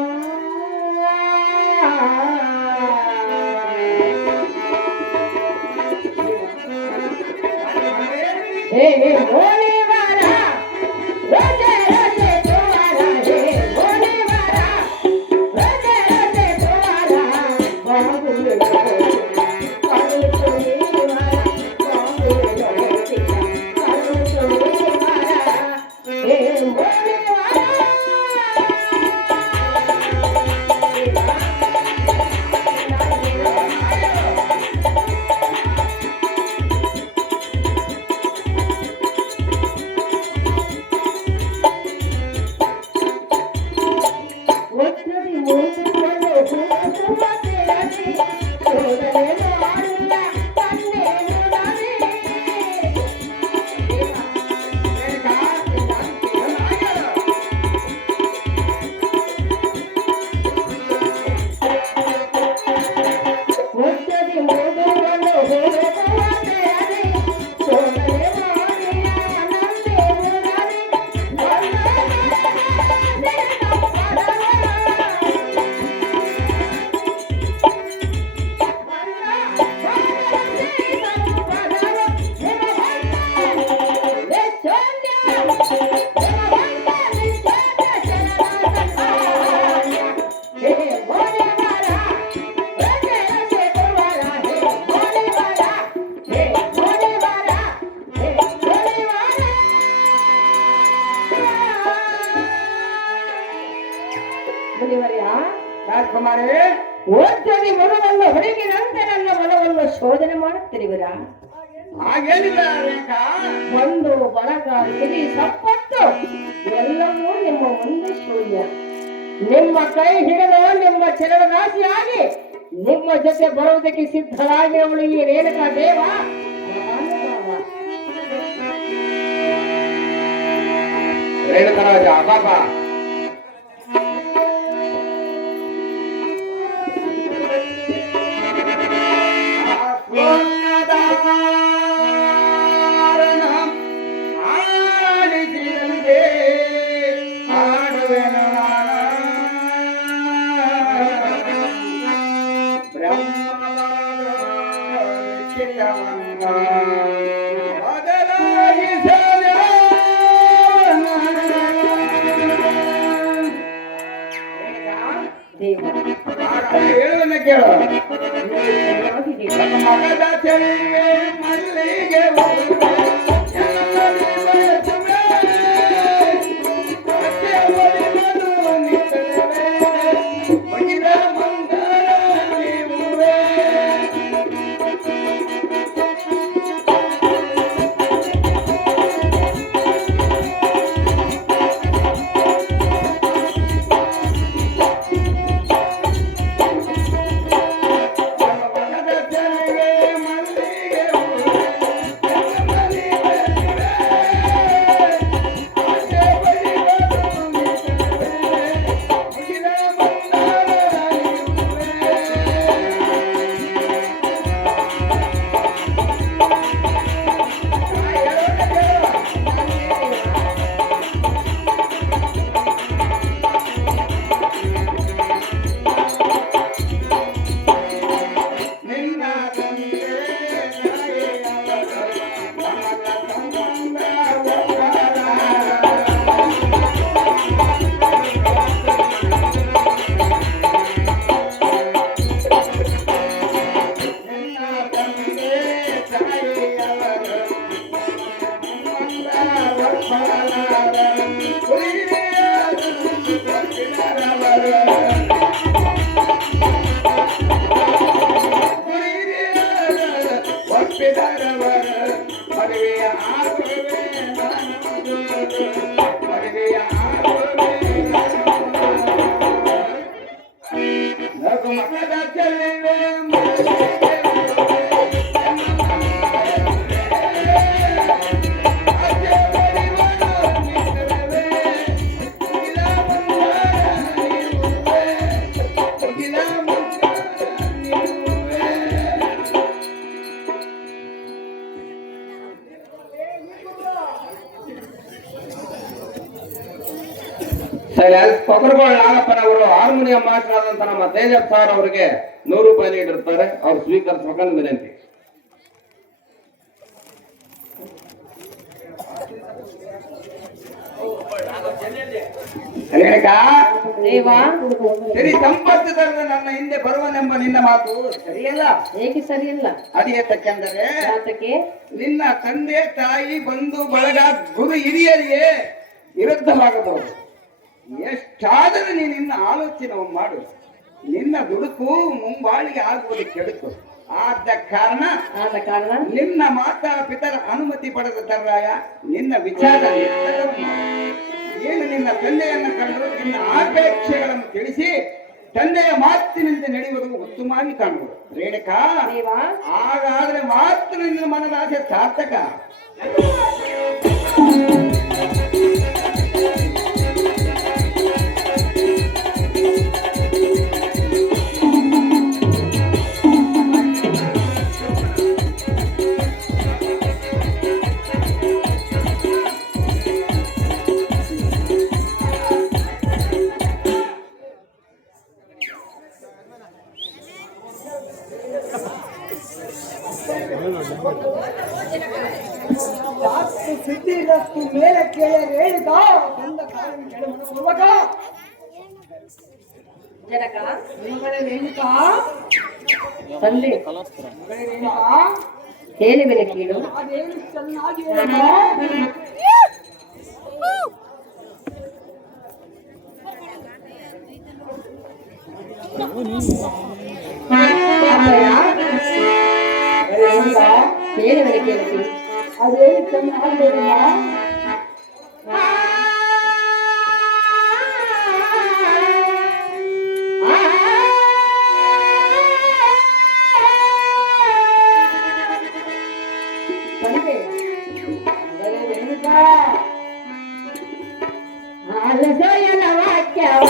ಹೇ ಮುನಿವರ, ರೋಜೆ ರೋಜೆ ದ್ವಾರ, ಹೇ ಮುನಿವರ, ರೋಜೆ ರೋಜೆ ದ್ವಾರ, ಬಾಗುಲು ಕರುಳು ಸುಳಿವರ, ಬಾಗುಲು ಕರುಳು ಸುಳಿವರ, ಹೇ ಮುನಿವರ. ರಾಜಕುಮಾರಿ, ಓದ್ತದೆ ಮನವನ್ನು ಹೊರಗಿನಂತೆ ನನ್ನ ಮನವನ್ನು ಶೋಧನೆ ಮಾಡುತ್ತಿರುವಿರ. ಹಾಗೇನಿಲ್ಲ ರೇಖಾ. ಒಂದು ಬಳಗ ಸಿರಿ ಸಂಪತ್ತು ಎಲ್ಲವೂ ನಿಮ್ಮ ಮುಂದೆ ಶೂನ್ಯ. ನಿಮ್ಮ ಕೈ ಹಿಡಿದು ನಿಮ್ಮ ಚರಣದಾಸಿಯಾಗಿ ನಿಮ್ಮ ಜೊತೆ ಬರುವುದಕ್ಕೆ ಸಿದ್ಧರಾಗಿರುವಳು ಈ ರೇಣುಕಾ ದೇವ ಮಹಾನುಭಾವ. ರೇಣುಕರಾಜ ಬಾಬಾ ಹೇಳುವನ್ನ ಕೇಳು. ಮಗದ ಚೆಲುವೆ ಮಲ್ಲಿಗೆ ಕೊಕ್ಕರಗೋಳ ನಾಗಪ್ಪನವರು ಹಾರ್ಮೋನಿಯಂ ಮಾಸ್ಟರ್ ಆದಂತ ನಮ್ಮ ತೇಜಪ್ ಸರ್ ಅವರಿಗೆ 100 ರೂಪಾಯಿ ನೀಡಿರ್ತಾರೆ. ಅವ್ರು ಸ್ವೀಕರಿಸಬೇಕಂತ ವಿನಂತಿ. ರೇಣುಕಾ, ದೇವಾ, ಸರಿ ಸಂಪತ್ತು ತರದ ನನ್ನ ಹಿಂದೆ ಬರುವನೆಂಬ ನಿನ್ನ ಮಾತು ಸರಿಯಲ್ಲ. ಹೇಗೆ ಸರಿಯಲ್ಲ? ಅದೇತಕ್ಕೆಂದರೆ ಯಾತಕ್ಕೆ? ನಿನ್ನ ತಂದೆ ತಾಯಿ ಬಂಧು ಬಳಗ ಗುರು ಹಿರಿಯರಿಗೆ ವಿರುದ್ಧವಾಗಬಹುದು. ಎಷ್ಟಾದರೂ ನೀನಿನ್ನ ಆಲೋಚನೆ ಮಾಡು. ನಿನ್ನ ದುಡುಕು ಮುಂಬಾಳಿಗೆ ಆಗುವುದು ಕೆಡುಕು. ಆದ ಕಾರಣ ನಿನ್ನ ಮಾತಾ ಪಿತರ ಅನುಮತಿ ಪಡೆದ ತರಾಯ ನಿನ್ನ ವಿಚಾರ ಏನು ನಿನ್ನ ತಂದೆಯನ್ನು ಕಂಡು ನಿನ್ನ ಆಪೇಕ್ಷೆಗಳನ್ನು ತಿಳಿಸಿ ತಂದೆಯ ಮಾತಿನಂತೆ ನಡೆಯುವುದು ಉತ್ತಮವಾಗಿ ಕಾಣುವುದು. ರೇಣುಕಾ, ದೇವಾ ಹಾಗಾದ್ರೆ ಮಾತಿನಿಂದ ಮನದ ಆಸೆ ಸಾರ್ಥಕ. ಜಾಸ್ತಿ ಸಿದ್ಧಿದಷ್ಟು ಮೇಲೆ ಕೇಳಿ ಹೇಳಿದ ಬಂದ ಕಾರಣ ಕೇಳಿ ಮನಸ್ಸುವಾಗ ಜನಕ ನಿಮ್ಮನೆ ರೇಣುಕಾ ತಂದೆ ಮಗಳೇ ರೇಣುಕಾ ಹೇಳುವೆನೆ ಕೇಳು. ಅದೇನು ಚೆನ್ನಾಗಿ ಹೇಳುವೆನೆ ಕೇಳು. ಅದೇನು ಚೆನ್ನಾಗಿ ತಂದೆ ಮಗಳೇ ರೇಣುಕಾ ಆಲಸಯನ ವಾಕ್ಯವ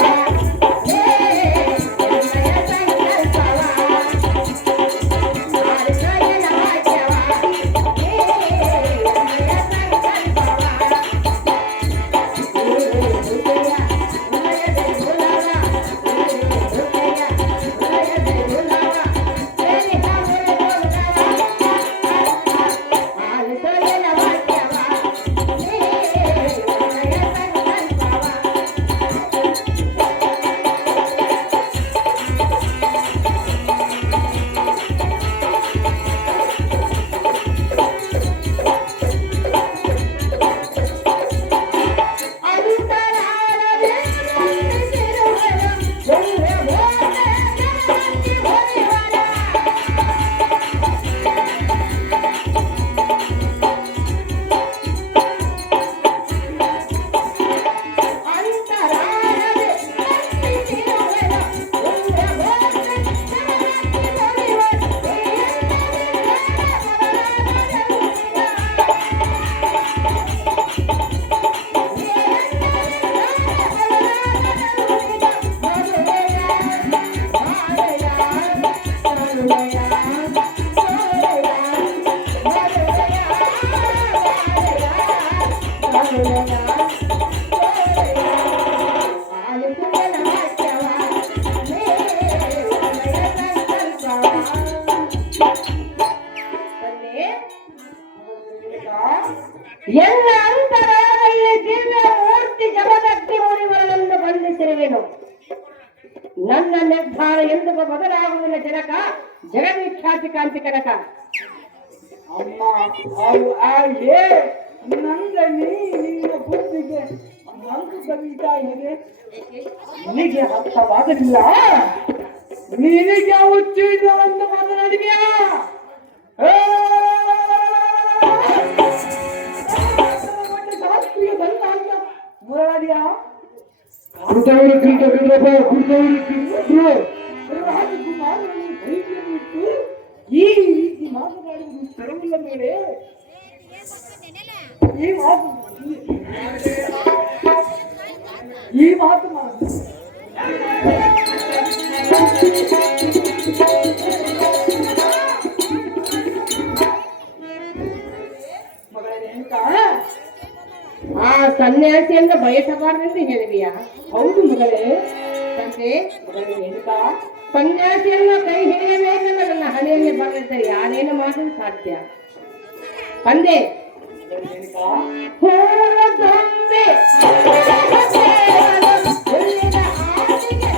ಎಲ್ಲ ಅಂತರಾಳದಲ್ಲಿ ದಿವ್ಯ ಮೂರ್ತಿ ಜಮದಗ್ನಿ ಮುನಿವರನ್ನು ಬಂಧಿಸಿರುವೆನು. ನನ್ನ ನಿರ್ಧಾರ ಎಂದಿಗೂ ಬದಲಾಗುವುದಿಲ್ಲ ಜನಕ. ಜಗವಿಖ್ಯಾತಿ ಕಾಂತಿ ಕನಕ. ಅಮ್ಮ ಅವು ಆಯೇ ನಂದ್ರೆ ನಿನ್ನ ಬುದ್ಧಿಗೆ ಮಂಕು ಕವಿತಾ ಹೇಗೆ ನಿನಗೆ ಅರ್ಥವಾಗಲಿಲ್ಲ. ನಿನಗೆ ಹುಚ್ಚಿದ ಒಂದು ಮಾತನಾಡಿದ್ಯಾ? ಶಾಸ್ತ್ರೀಯ ಬಂದಾಗ ಮುರಾಡಿಯಾ ರಾಜಕುಮಾರನನ್ನು ಕೈಗೆ ಬಿಟ್ಟು ಈ ರೀತಿ ಮಾತನಾಡುವುದು ಸರವಿಲ್ಲ ಮೇಲೆ ಈ ಮಾತು ಮಾತು ಮಗಳ ರೇಣುಕಾ ಆ ಸನ್ಯಾಸಿಯನ್ನು ಬಯಸಬಾರದೆಂದು ಹೇಳಿದೆಯಾ? ಹೌದು ಮಗಳೇ. ತಂದೆ ಮಗಳೇ ರೇಣುಕಾ ಸನ್ಯಾಸಿಯನ್ನು ಕೈ ಹಿಡಿಯಬೇಕೆಂದು ನನ್ನ ಹಣೆಯಲ್ಲಿ ಬರೆದಿದ್ದರೆ ಯಾರೇನು ಮಾಡಲು ಸಾಧ್ಯ? ತಂದೆ ರೇಣುಕಾ ಹೋದಂಬೆ ಹುಲ್ಲಿನ ಆಸೆಗೆ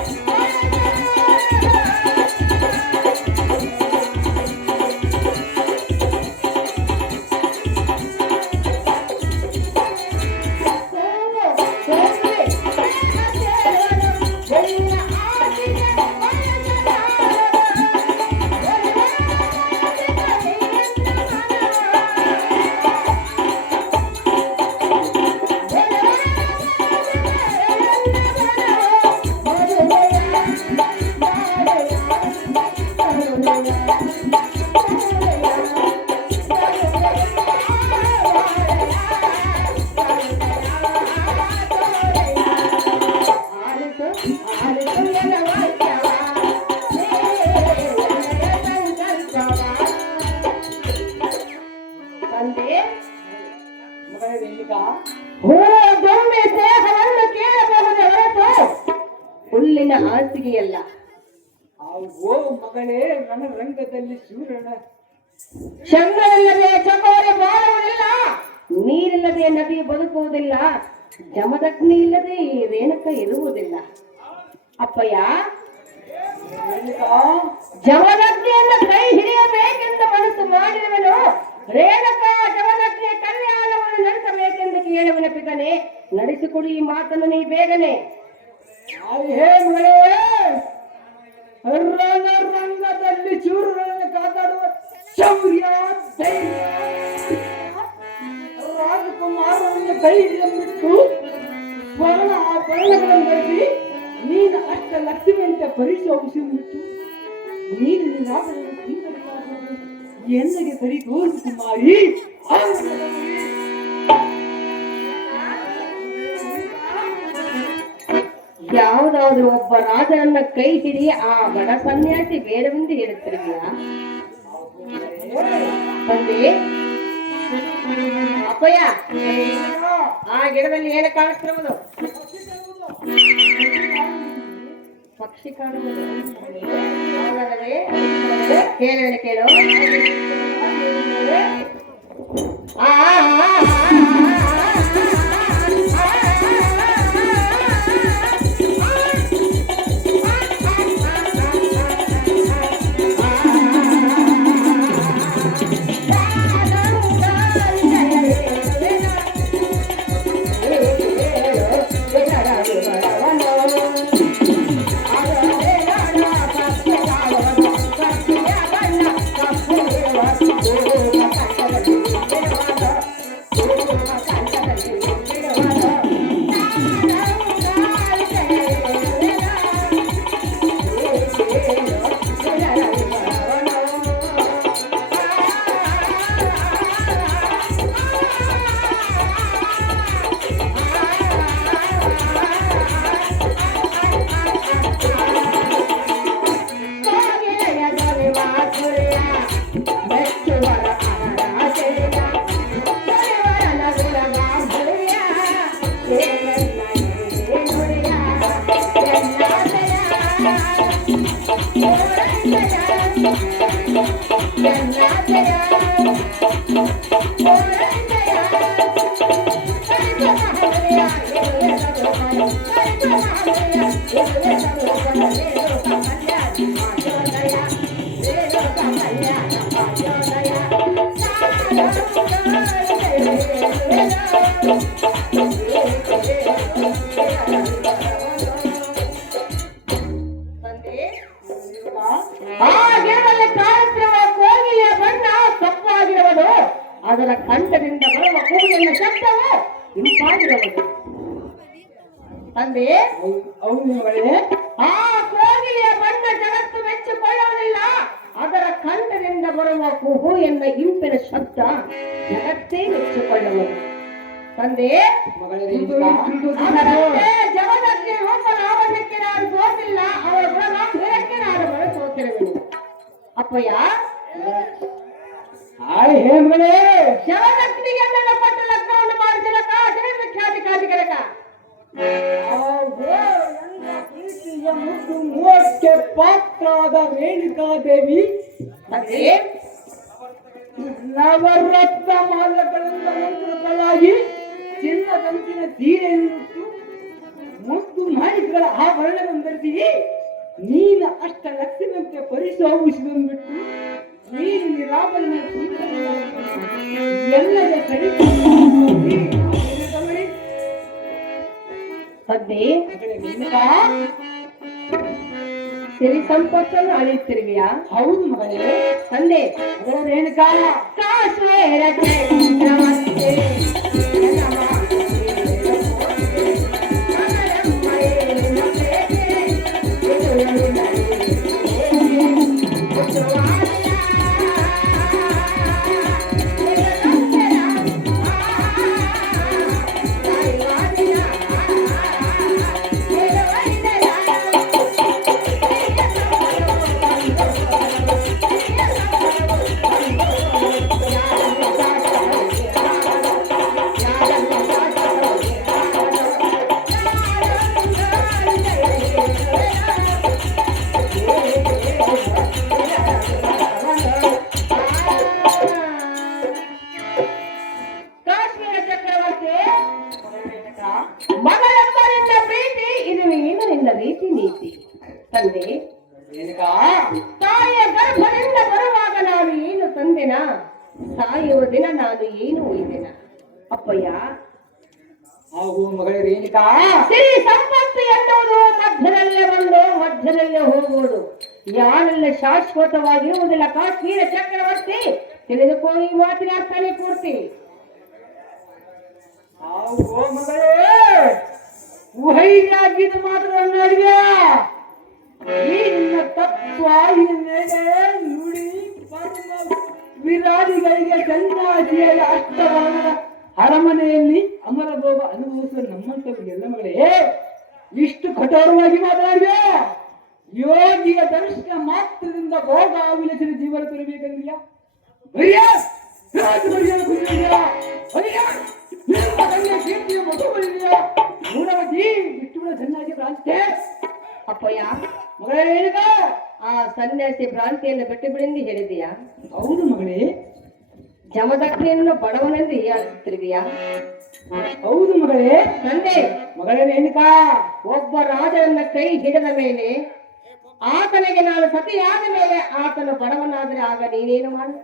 ಓ ಮಗಳೇ ನನ್ನ ರಂಗದಲ್ಲಿ ಸೂರ್ಯನ ಚಂದ್ರನಿಲ್ಲದೆ ಚಕೋರಿ ಬಾಳುವುದಿಲ್ಲ, ನೀರಿಲ್ಲದೆ ನದಿ ಬದುಕುವುದಿಲ್ಲ, ಜಮದಗ್ನಿ ಇಲ್ಲದೆ ಈ ರೇಣುಕ ಇರುವುದಿಲ್ಲ. ಅಪ್ಪಯ್ಯ, ಜಮದಗ್ನಿಯನ್ನು ಕೈ ಹಿಡಿಯಬೇಕೆಂದು ಮನಸ್ಸು ಮಾಡಿರುವನು. ರೇಣುಕ ಜಮದಗ್ನಿಯ ಕಲ್ಯಾಣವನ್ನು ನಡೆಸಬೇಕೆಂದು ಕೇಳುವನ ಪಿತನೆ, ನಡೆಸಿಕೊಡು ಈ ಮಾತನ್ನು ನೀ ಬೇಗನೆ. ಹೇ ಮಗಳೇ, ರಂಗದಲ್ಲಿ ಚೂರುಗಳನ್ನು ಕಾಪಾಡುವ ಶೌರ್ಯ ಧೈರ್ಯ ರಾಜಕುಮಾರನಿಗೆ ಧೈರ್ಯ ಬಿಟ್ಟು ವರ್ಣಗಳನ್ನು ಧರಿಸಿ ನೀನು ಅಷ್ಟ ಲಕ್ಷ್ಮಿಯಂತೆ ಪರಿಶೋಭಿಸಿಬಿಟ್ಟು ನೀನು ಎನ್ನಗೆ ಸರಿ ತೋರಿಸು ಕುಮಾರಿ. ಯಾವುದಾದ್ರೂ ಒಬ್ಬ ರಾಜನನ್ನ ಕೈ ಹಿಡಿ ಆ ಬಡ ಸನ್ಯಾಸಿ ಬೇಡವೆಂದು ಹೇಳುತ್ತಿರಲಿಲ್ಲ ತಂದೆ. ಅಪ್ಪಯ್ಯ, ಆ ಗಿಡದಲ್ಲಿ ಏನು ಕಾಣಿಸ್ತಿರುವುದು? ಪಕ್ಷಿ ಕಾಣುವುದು. ಹೌದಲ್ಲವೇ? ಕೇಳು ಕೇಳು. ಅದರ ಕಂಠದಿಂದ ಬರುವ ಕೂಗಿನ ಶಬ್ದವು ಇಂಪಾಗಿರುವುದು ತಂದೆ. ಆ ಕೋಗಿಲೆಯ ಬಣ್ಣ ಜಗತ್ತು ಮೆಚ್ಚಿಕೊಳ್ಳುವುದಿಲ್ಲ, ಅದರ ಕಂಠದಿಂದ ಬರುವ ಕೂಗು ಎನ್ನ ಇಂಪಿನ ಶಬ್ದ ಜಗತ್ತೇ ಮೆಚ್ಚಿಕೊಳ್ಳುವುದು ತಂದೆ. ಜಗದಕ್ಕೆ ರೂಪನಾಮಕ್ಕೆ ನಾನು ತೋರಿಸಿಲ್ಲ, ಅವರ ಗುಣಕ್ಕೆ ನಾನು ಬಳಸೋತಿರುವೆನು. ಅಪ್ಪಯ್ಯ, ಜಗದಗ್ನಿಗೆ ನನ್ನ ಪಟ್ಟ ಲಗ್ನವನ್ನು ಮಾಡಿಸಿಲಕ ಖ್ಯಾತಿ ಕಾದಿಗಲಕ ಮುದ್ದು ಮೂವಕ್ಕೆ ಪಾತ್ರಾದ ರೇಣುಕಾದೇವಿ ನವರತ್ನ ಮಾಲಗಳಿಂದ ಮಂತ್ರಗಳಾಗಿ ಚಿನ್ನದಂತಿನ ಸೀರೆಯನ್ನು ಮುದ್ದು ಮಾಣಿಕಗಳ ಆಭರಣವನ್ನು ಧರಿಸಿ ನೀನು ಅಷ್ಟ ಲಕ್ಷ್ಮಿಯಂತೆ ಪರಿಶೋಭಿಸಿಬಿಟ್ಟು ನೀನು ನಿರಾಬಲನ ಎಲ್ಲದ ಸರಿ ತಂದೆ. ಸಿರಿ ಸಂಪತ್ತನ್ನು ಅಳೆಯುತ್ತಿರುವೆಯಾ? ಹೌದು ಮಗಳೇ. ತಂದೆ, ರೇಣುಕಾ ಕಾಶ್ಮೀರ ರೇಣುಕಾ ತಾಯಿಯ ಗರ್ಭದಿಂದ ಬರುವಾಗ ನಾನು ಏನು ತಂದೆನ, ಸಾಯುವ ದಿನ ನಾನು ಏನು ಒಯ್ದೆನ? ಅಪ್ಪಯ್ಯ, ಹಾಗೂ ಮಗಳೇ ರೇಣುಕಾ ಸಿರಿ ಸಂಪತ್ತು ಎನ್ನುವುದು ಮಧ್ಯದಲ್ಲೇ ಬಂದು ಮಧ್ಯದಲ್ಲೇ ಹೋಗುವುದು. ಯಾರೆಲ್ಲ ಶಾಶ್ವತವಾಗಿರುವುದಿಲ್ಲ. ಕಾಶ್ಮೀರ ಚಕ್ರವರ್ತಿ ತಿಳಿದುಕೋ, ಈ ಮಾತಿನ ಅರ್ಥನೇ ಪೂರ್ತಿ. ಹಾಗೂ ಮಗಳೇ ಊಹೈಯಾಗಿದ್ದು ಮಾತ್ರ ನಡುವೆ ಈ ನಿನ್ನ ತತ್ವ ಈ ಮೇಲೆ ನುಡಿ ವಿರಾಡಿಗಳಿಗೆ ಸನ್ಯಾಸಿಯ ಅಷ್ಟವಾದ ಅರಮನೆಯಲ್ಲಿ ಅಮರಭೋಗ ಅನುಭವಿಸುವ ನಮ್ಮಂತವರಿಗೆಲ್ಲ ಮಗಳೇ ಇಷ್ಟು ಕಠೋರವಾಗಿ ಮಾತನಾಡಿದೆ. ಯೋಗಿಯ ದರ್ಶನ ಮಾತ್ರದಿಂದ ಭೋಗ ವಿಲಸಿನ ಜೀವನ ತರಬೇಕಂದ್ರಿಯಾ? ಚೆನ್ನಾಗಿ ಭ್ರಾಂತಿ ಅಪ್ಪಯ್ಯ, ಮಗಳೇ ಹೇಳಿದ ಆ ಸನ್ಯಾಸಿ ಭ್ರಾಂತಿಯನ್ನು ಬಿಟ್ಟು ಬಿಡೆಂದು ಹೇಳಿದೆಯಾ? ಹೌದು ಮಗಳೇ, ಜಮದಗ್ನಿಯನ್ನು ಬಡವನೆಂದು ಹೀಯಾಳಿಸುತ್ತಿರುವೆಯಾ? ಹೌದು ಮಗಳೇ. ತಂದೆ, ಮಗಳೇ ರೇಣುಕಾ, ಒಬ್ಬ ರಾಜನನ್ನ ಕೈ ಹಿಡಿದ ಮೇಲೆ ಆತನಿಗೆ ನಾನು ಸತಿಯಾದ ಮೇಲೆ ಆತನು ಬಡವನಾದರೆ ಆಗ ನೀನೇನು ಮಾಡು?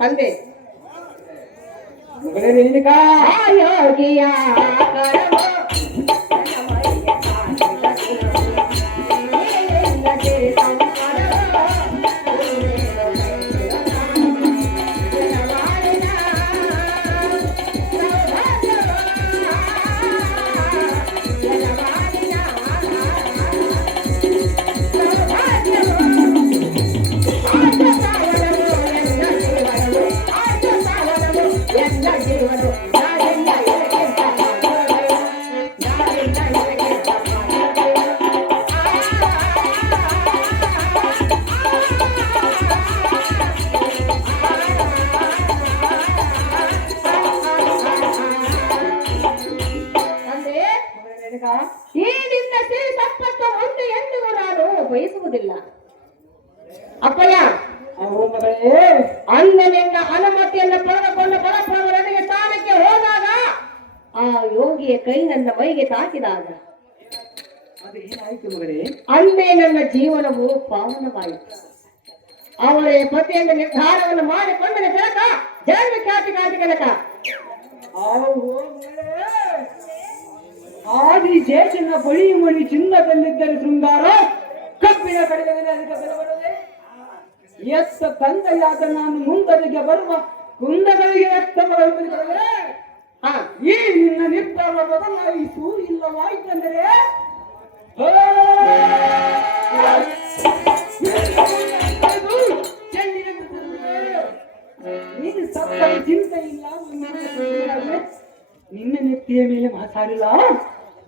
ತಂದೆ, ಮಗಳೇ ರೇಣುಕಾ, ಯೋಗಿಯ ಕರವ ಈ ನಿನ್ನ ಸಿರಿ ಸಂಪತ್ತು ಮುಂದೆ ಎಂದಿಗೂ ನಾನು ಬಯಸುವುದಿಲ್ಲ. ಅಪ್ಪಯ್ಯ, ಹೌದು ಮಗಳೇ, ಅಂದನಿಂದ ಅನುಮತಿಯನ್ನು ಪಡೆದುಕೊಂಡು ಬಲಪ್ರಭುವಿಗೆ ಸ್ಥಾನಕ್ಕೆ ಹೋದಾಗ ಆ ಯೋಗಿಯ ಕೈ ನನ್ನ ಮೈಗೆ ತಾಕಿದಾಗ ಅದೇನಾಯ್ತು ಮಗಳೇ? ಅಂದೇ ನನ್ನ ಜೀವನವು ಪಾವನವಾಯಿತು. ಅವರೇ ಪತಿಯಿಂದ ನಿರ್ಧಾರವನ್ನು ಮಾಡಿಕೊಂಡರೆ ಜನಕ ಜನ್ಮ ಖ್ಯಾತಿ ಕಾಟಿ ಕನಕ. ಆದಿ ಶೇಷನ ಬಳಿ ಮಣಿ ಚಿನ್ನದಲ್ಲಿದ್ದರೆ ಶೃಂಗಾರ, ಕಬ್ಬಿನ ಕಡೆಗದಲ್ಲಿ ಅದಕ್ಕೆ ಬೆಲೆ. ಎತ್ತ ತಂದೆಯಾದ ನಾನು ಮುಂದರಿಗೆ ಬರುವ ಕುಂದಗಳಿಗೆ ಎತ್ತ ಬರಬೇಕಂದ್ರೆ ಈ ನಿನ್ನ ನಿರ್ಧಾರ ಬದಲಾಯಿತು ಇಲ್ಲವಾಯ್ತಂದರೆ ನೀನು ಸತ್ತ ಚಿಂತೆ ಇಲ್ಲ. ನಿನ್ನ ನೆತ್ತಿಯ ಮೇಲೆ ಮಾತಾಡಿಲ್ಲ.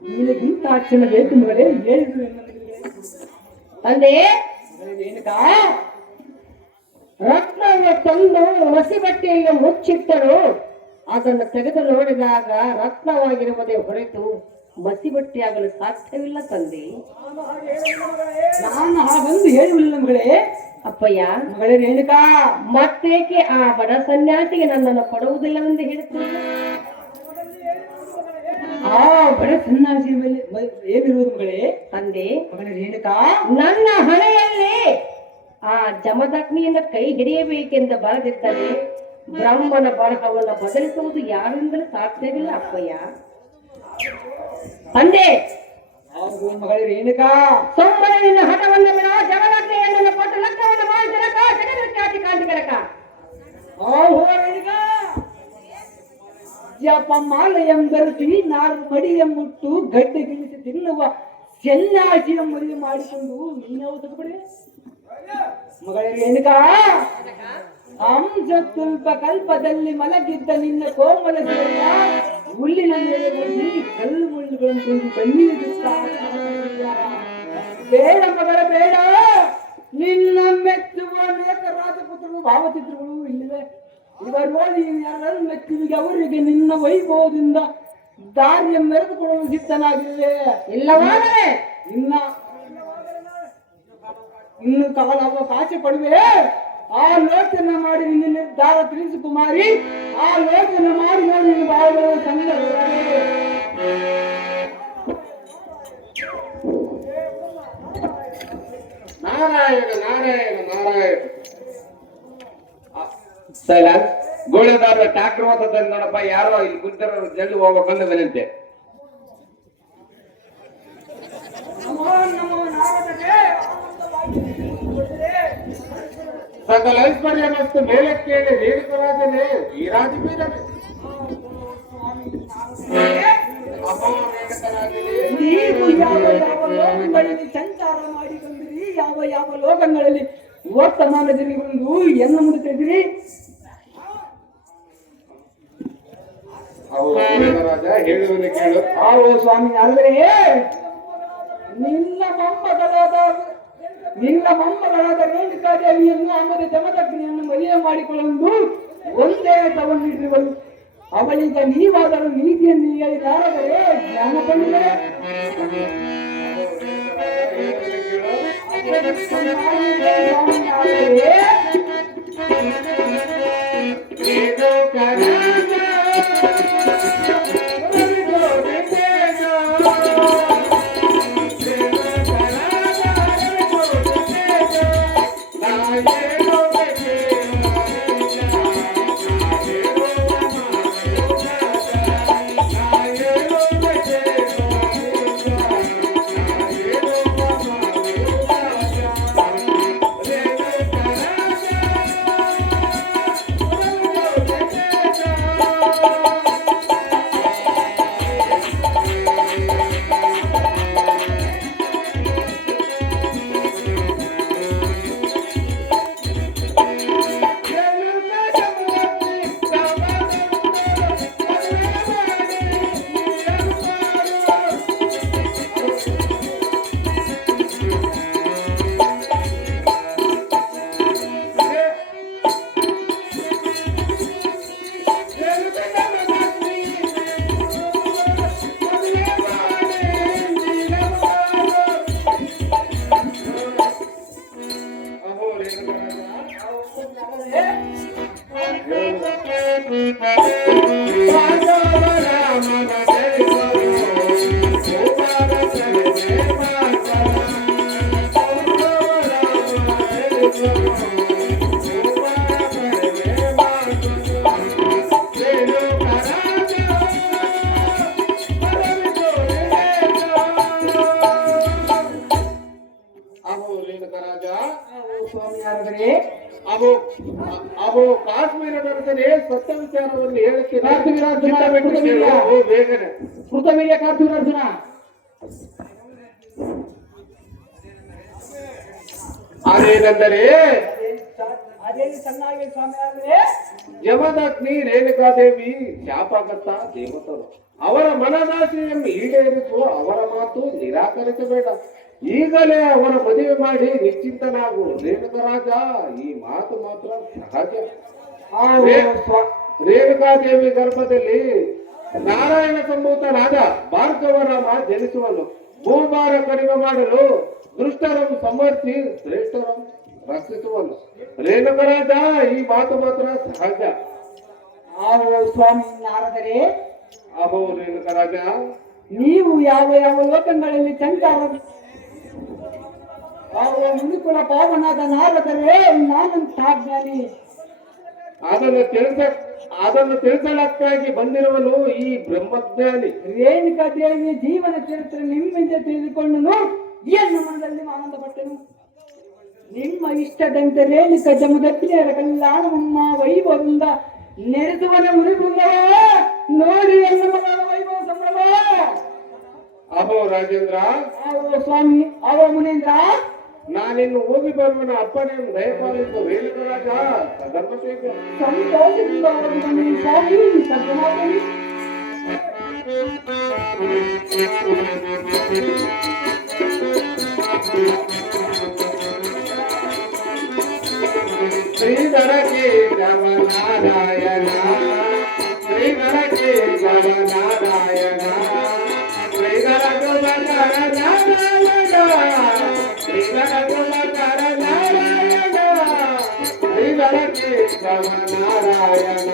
ನಿನಗಿಂತ ಅಕ್ಷಣ ಬೇಕು ಮಗಳೇ, ಹೇಳಿದ್ರು ತಂದೆ, ರೇಣುಕಾ, ರತ್ನವನ್ನು ತಂದು ಮಸಿ ಬಟ್ಟೆಯಲ್ಲಿ ಮುಚ್ಚಿಟ್ಟರು. ಅದನ್ನು ತೆಗೆದು ನೋಡಿದಾಗ ರತ್ನವಾಗಿರುವುದೇ ಹೊರತು ಮಸಿ ಬಟ್ಟೆಯಾಗಲು ಸಾಧ್ಯವಿಲ್ಲ ತಂದೆ. ನಾನು ಹಾಗೊಂದು ಹೇಳುವುದಿಲ್ಲ ಮಗಳೇ. ಅಪ್ಪಯ್ಯ, ಮಗಳೇ ರೇಣುಕಾ, ಮತ್ತೇಕೆ ಆ ಬಡ ಸನ್ಯಾಸಿಗೆ ನನ್ನನ್ನು ಕೊಡುವುದಿಲ್ಲವೆಂದು ಹೇಳುತ್ತೀನಿ? ಆ ಬಡ ಸನ್ಯಾಸಿ ಮೇಲೆ ಏನಿರುವುದು ಮಗಳೇ? ತಂದೆ, ಮಗಳೇ ರೇಣುಕಾ, ನನ್ನ ಹಣೆಯಲ್ಲಿ ಆ ಜಮದಗ್ನಿಯಿಂದ ಕೈ ಹಿಡಿಯಬೇಕೆಂದು ಬರೆದಿದ್ದರೆ ಬ್ರಹ್ಮನ ಬರಹವನ್ನು ಬದಲಿಸುವುದು ಯಾರಿಂದಲೂ ಸಾಧ್ಯವಿಲ್ಲ ಅಪ್ಪಯ್ಯ. ತಂದೆ, ಹೌದು ಮಗಳೇ ರೇಣುಕಾ, ಸೋಮನೆ ನಿನ್ನ ಹಠವನ್ನು ಬಿಡ, ಜಮದಗ್ನಿಯನ್ನು ಕೊಟ್ಟು ಲಗ್ನವನ್ನು ಮಾಡಿ ಜನಕ ಜಗದಖ್ಯಾತಿ ಕಾಂತಿ ಕನಕ. ರೇಣುಕಾ, ಜಪ ಮಾಲೆಯಂದರಸಿ ನಾಲ್ಕು ಕಡಿಯ ಮುಟ್ಟು ಗಡ್ಡೆ ಗಿಳಿಸಿ ತಿನ್ನುವ ಸನ್ಯಾಸಿಯ ಮದುವೆ ಮಾಡಿಕೊಂಡು ನೀನು ತಗೊಳ್ಳಿ. ಮಗಳೇ ರೇಣುಕಾ, ಅಂಶ ಸ್ವಲ್ಪ ಕಲ್ಪದಲ್ಲಿ ಮಲಗಿದ್ದ ನಿನ್ನ ಕೋಮಲ ದೇಹ ಹುಲ್ಲಿನ ಮೇಲೆ ಬಂದು ಕಲ್ಲು ಮುಳ್ಳುಗಳನ್ನು ಕೊಂಡು ಕಣ್ಣೀರು ಬೇಡ ಮಗಳ ಬೇಡ. ನಿನ್ನ ಮೆಚ್ಚುವ ಅನೇಕ ರಾಜಪುತ್ರರು ಭಾವಚಿತ್ರಗಳು ಇಲ್ಲಿವೆ. ಇವರು ನೋಡಿ ಯಾರನ್ನು ಮೆಚ್ಚುವಿಗೆ ಅವರಿಗೆ ನಿನ್ನ ವೈಭವದಿಂದ ದಾರಿಯ ಮೆರೆದುಕೊಳ್ಳಲು ಸಿದ್ಧನಾಗಿರುವೆ. ಇಲ್ಲವಾದರೆ ಇನ್ನು ಕಾಲ ಅವಕಾಶ ಪಡುವೆ. ಆಲೋಚನೆ ಮಾಡಿ ನಿನ್ನ ನಿರ್ಧಾರ ತಿಳಿಸು ಕುಮಾರಿ. ಆಲೋಚನೆ ಮಾಡಿ ನೋಡಿ ನಿನ್ನ ಬಾಳುವ ಸಂದರ್ಭ ನಾರಾಯಣ ನಾರಾಯಣ ನಾರಾಯಣ. ಸೈಲೆನ್ಸ್. ಗೋಳೆದಾರ ಟ್ಯಾಕ್ಟರ್ ಓದತ್ತಂತ ನೋಡಪ್ಪ, ಯಾರೋ ಇಲ್ಲಿ ಕುಂತಿರೋರು ಜಲ್ದಿ ಹೋಗ್ಬೇಕಂದ್ರೆ ನಮೋ ನಮೋ ನಾರದಗೆ ಆನಂದವಾಗಿ ಸಕಲ ಐಶ್ವರ್ಯ ಮತ್ತು ಮೇಲೆ ಕೇಳಿ ರೇಣುಕರಾಜನೇ ಈ ರಾಜವೀರನೇ. ನೀವು ಯಾವ ಯಾವ ಲೋಕಗಳಲ್ಲಿ ಸಂಚಾರ ಮಾಡಿ ಬಂದಿರಿ, ಯಾವ ಯಾವ ಲೋಕಗಳಲ್ಲಿ ವರ್ತಮಾನದಲ್ಲಿ ಬಂದು ಎನ್ನ ಮುಡುತ್ತಿದ್ದೀರಿ? ರಾಜ ಹೇಳುವುದನ್ನು ಕೇಳು. ಆವೋ ಸ್ವಾಮಿ, ಆದರೆ ನಿನ್ನ ಮೊಮ್ಮಗಳಾದ ರೇಣುಕಾದೇವಿಯನ್ನು ಆಮೇಲೆ ಜಮದಗ್ನಿಯನ್ನು ಮದುವೆ ಮಾಡಿಕೊಳ್ಳಲು ಒಂದೇ ತಗೊಂಡಿರುವರು. ಅವಳಿಗೆ ನೀವಾದರೂ ನೀತಿಯನ್ನು ಹೇಳಿ ನಾರದರೆ ಜ್ಞಾನ ಬಂದಿದೆ. ಅವು ಕಾಶ್ಮೀರದೊಡನೆ ಸತ್ಯ ವಿಚಾರವನ್ನು ಹೇಳುತ್ತೀನಿ. ಬೇಗನೆ ಕೃತವೀರ್ಯ ಕಾರ್ತಿವೀರಾರ್ಜುನ. ಅದೇನೆಂದರೆ ಅದೇನು ಚೆನ್ನಾಗಿ ಸ್ವಾಮಿ ಆದರೆ ಯಮದಗ್ನಿ ರೇಣುಕಾದೇವಿ ಶಾಪಕರ್ತ ದೇವತರು. ಅವರ ಮನದಾಸೆಯನ್ನು ಈಡೇರಿಸುವ ಅವರ ಮಾತು ನಿರಾಕರಿಸಬೇಡ. ಈಗಲೇ ಅವರ ಮದುವೆ ಮಾಡಿ ನಿಶ್ಚಿಂತನಾಗು. ರೇಣುಕರಾಜ, ಈ ಮಾತು ಮಾತ್ರ ಸಹಜ. ರೇಣುಕಾದೇವಿ ಗರ್ಭದಲ್ಲಿ ನಾರಾಯಣ ಸಂಭೂತನಾದ ಭಾರ್ಗವರಾಮ ಜನಿಸುವನು. ಭೂಭಾರ ಕಡಿಮೆ ಮಾಡಲು ದುಷ್ಟರನ್ನು ಸಮರ್ಥಿ ಶ್ರೇಷ್ಠರನ್ನು ರಕ್ಷಿಸುವನು. ರೇಣುಕರಾಜ, ಈ ಮಾತು ಮಾತ್ರ ಸಹಜ. ಆವೋ ಸ್ವಾಮಿ ನಾರದರೆ, ಅಹೋ ರೇಣುಕರಾಜ, ನೀವು ಯಾವ ಯಾವ ಲೋಕಗಳಲ್ಲಿ ಸಂಚಾರ ಮುನಿಕುಲ ಪಾವನಾದ ನಾರದರೆ ನಾನಂತ ಜ್ಞಾನಿ. ಅದನ್ನು ತಿಳಿಸಲಕ್ಕಾಗಿ ಬಂದಿರುವನು ಈ ಬ್ರಹ್ಮಜ್ಞಾನಿ. ರೇಣುಕಾ ದೇವಿಯ ಜೀವನ ಚರಿತ್ರೆ ನಿಮ್ಮಿಂದ ತಿಳಿದುಕೊಂಡನು. ಏನು ಮನದಲ್ಲಿ ಆನಂದಪಟ್ಟನು. ನಿಮ್ಮ ಇಷ್ಟದಂತೆ ರೇಣುಕಾ ಜಮದಗ್ನಿಯರ ಕಲ್ಯಾಣವಮ್ಮ ವೈಭವದಿಂದ ನೆರೆಸುವನ ಮುನಿಬೃಂದವ ನೋಡಿ ಎನ್ನ ಮಗಳ ವೈಭವ ಸಂಭ್ರಮ. ಅಹೋ ರಾಜೇಂದ್ರ, ಆವೋ ಸ್ವಾಮಿ, ಆವೋ ಮುನೇಂದ್ರ, ನಾನಿನ್ನು ಹೋಗಿ ಬರುವನ ಅಪ್ಪನೆಯನ್ನು ದಯಪಾಲಿಸುವ. ರೇಣುಕರಾಜ ಧರ್ಮಶೇಖ ಸಂತೋಷದಿಂದ ಹೋಗುತ್ತಾನೆ ಸ್ವಾಮಿ. ಸಜ್ಜನಾಗಲಿ. ಶ್ರೀಧರಕ್ಕೆ ಜವನಾರಾಯಣ, ಶ್ರೀಧರಕ್ಕೆ ಜವನಾರಾಯಣ, ಶ್ರೀಧರ ಕುಲಕರ ನಾರಾಯಣ, ಶ್ರೀಧರ ಕುಲಕರ ನಾರಾಯಣ, ಶ್ರೀಧರಕ್ಕೆ ಜವನಾರಾಯಣ.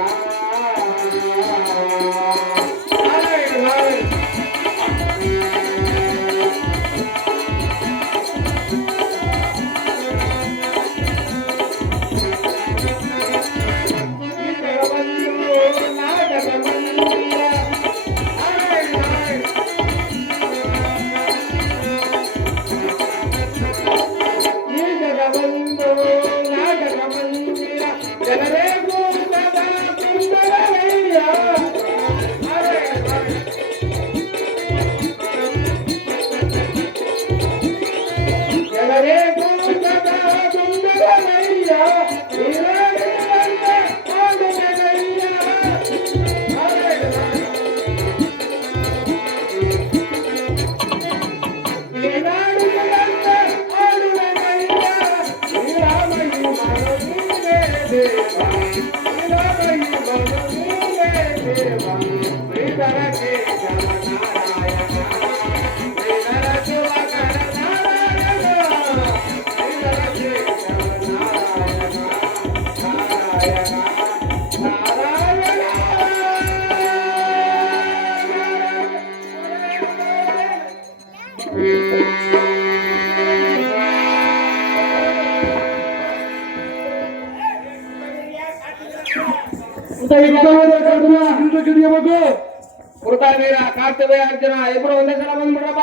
ಕೃತವೀರ ಕಾರ್ತವೇ ಅರ್ಜುನ ಇಬ್ರು ಒಂದೇ ಸಲ ಬಂದ್ಬಿಡ್ರಪ್ಪ.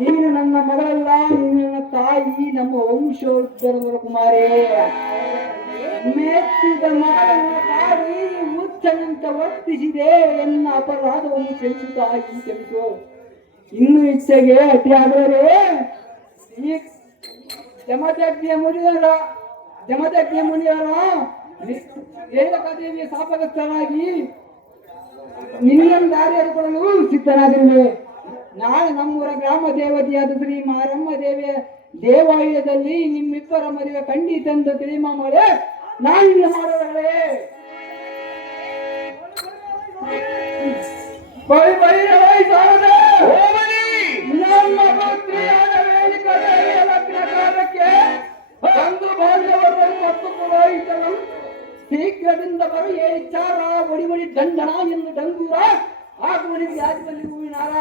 ನೀನು ನನ್ನ ಮಗಳಲ್ಲ, ನೀನು ನನ್ನ ತಾಯಿ, ನಮ್ಮ ವಂಶೋದ್ಧರವರ ಕುಮಾರೇ. ಮೆಚ್ಚಿದ ಮಗಳನ್ನು ತಾಯಿ ಹುಚ್ಚನಂತ ವರ್ತಿಸಿದೆ, ಎನ್ನ ಅಪರಾಧವನ್ನು ಕ್ಷಮಿಸುತ್ತಾಯಿ ಕ್ಷಮಿಸು. ಇನ್ನು ಇಚ್ಛೆಗೆ ಅತಿಯಾದರೆ ಈ ಜಮದಗ್ನಿಯ ಮುನಿಯರ ರೇಣುಕಾದೇವಿಯ ಶಾಪಗ್ರಸ್ತರಾಗಿ ನಿನ್ನನ್ನು ದಾರಿಯಲ್ಲಿ ಕೊಡಲು ಸಿದ್ಧರಾಗಿರುವೆ. ನಾಳೆ ನಮ್ಮೂರ ಗ್ರಾಮ ದೇವತೆಯಾದ ಶ್ರೀ ಮಾರಮ್ಮ ದೇವಿಯ ದೇವಾಲಯದಲ್ಲಿ ನಿಮ್ಮಿಬ್ಬರ ಮದುವೆ ಖಂಡಿತ ತಿಳಿಮಾಮಳೆ ನಾನಿನ್ನ ಮಾಡುವಳೆ. ನಮ್ಮ ಪುತ್ರಿಯಾದ ರೇಣುಕಾದೇವಿಯ ಲಗ್ನ ಕಾಲಕ್ಕೆ ಬಂದು ಬಾಂಧವರು ಮತ್ತು ಪುರೋಹಿತರು ಶೀಘ್ರದಿಂದ ಬರು ಏಚಾರ ಒಡಿ ದಂಡನ ಎಂದು ಡಂಗೂರ ಹಾಗೂ ರಾಜ್ಯದಲ್ಲಿ ಹೂವಿನಾರ.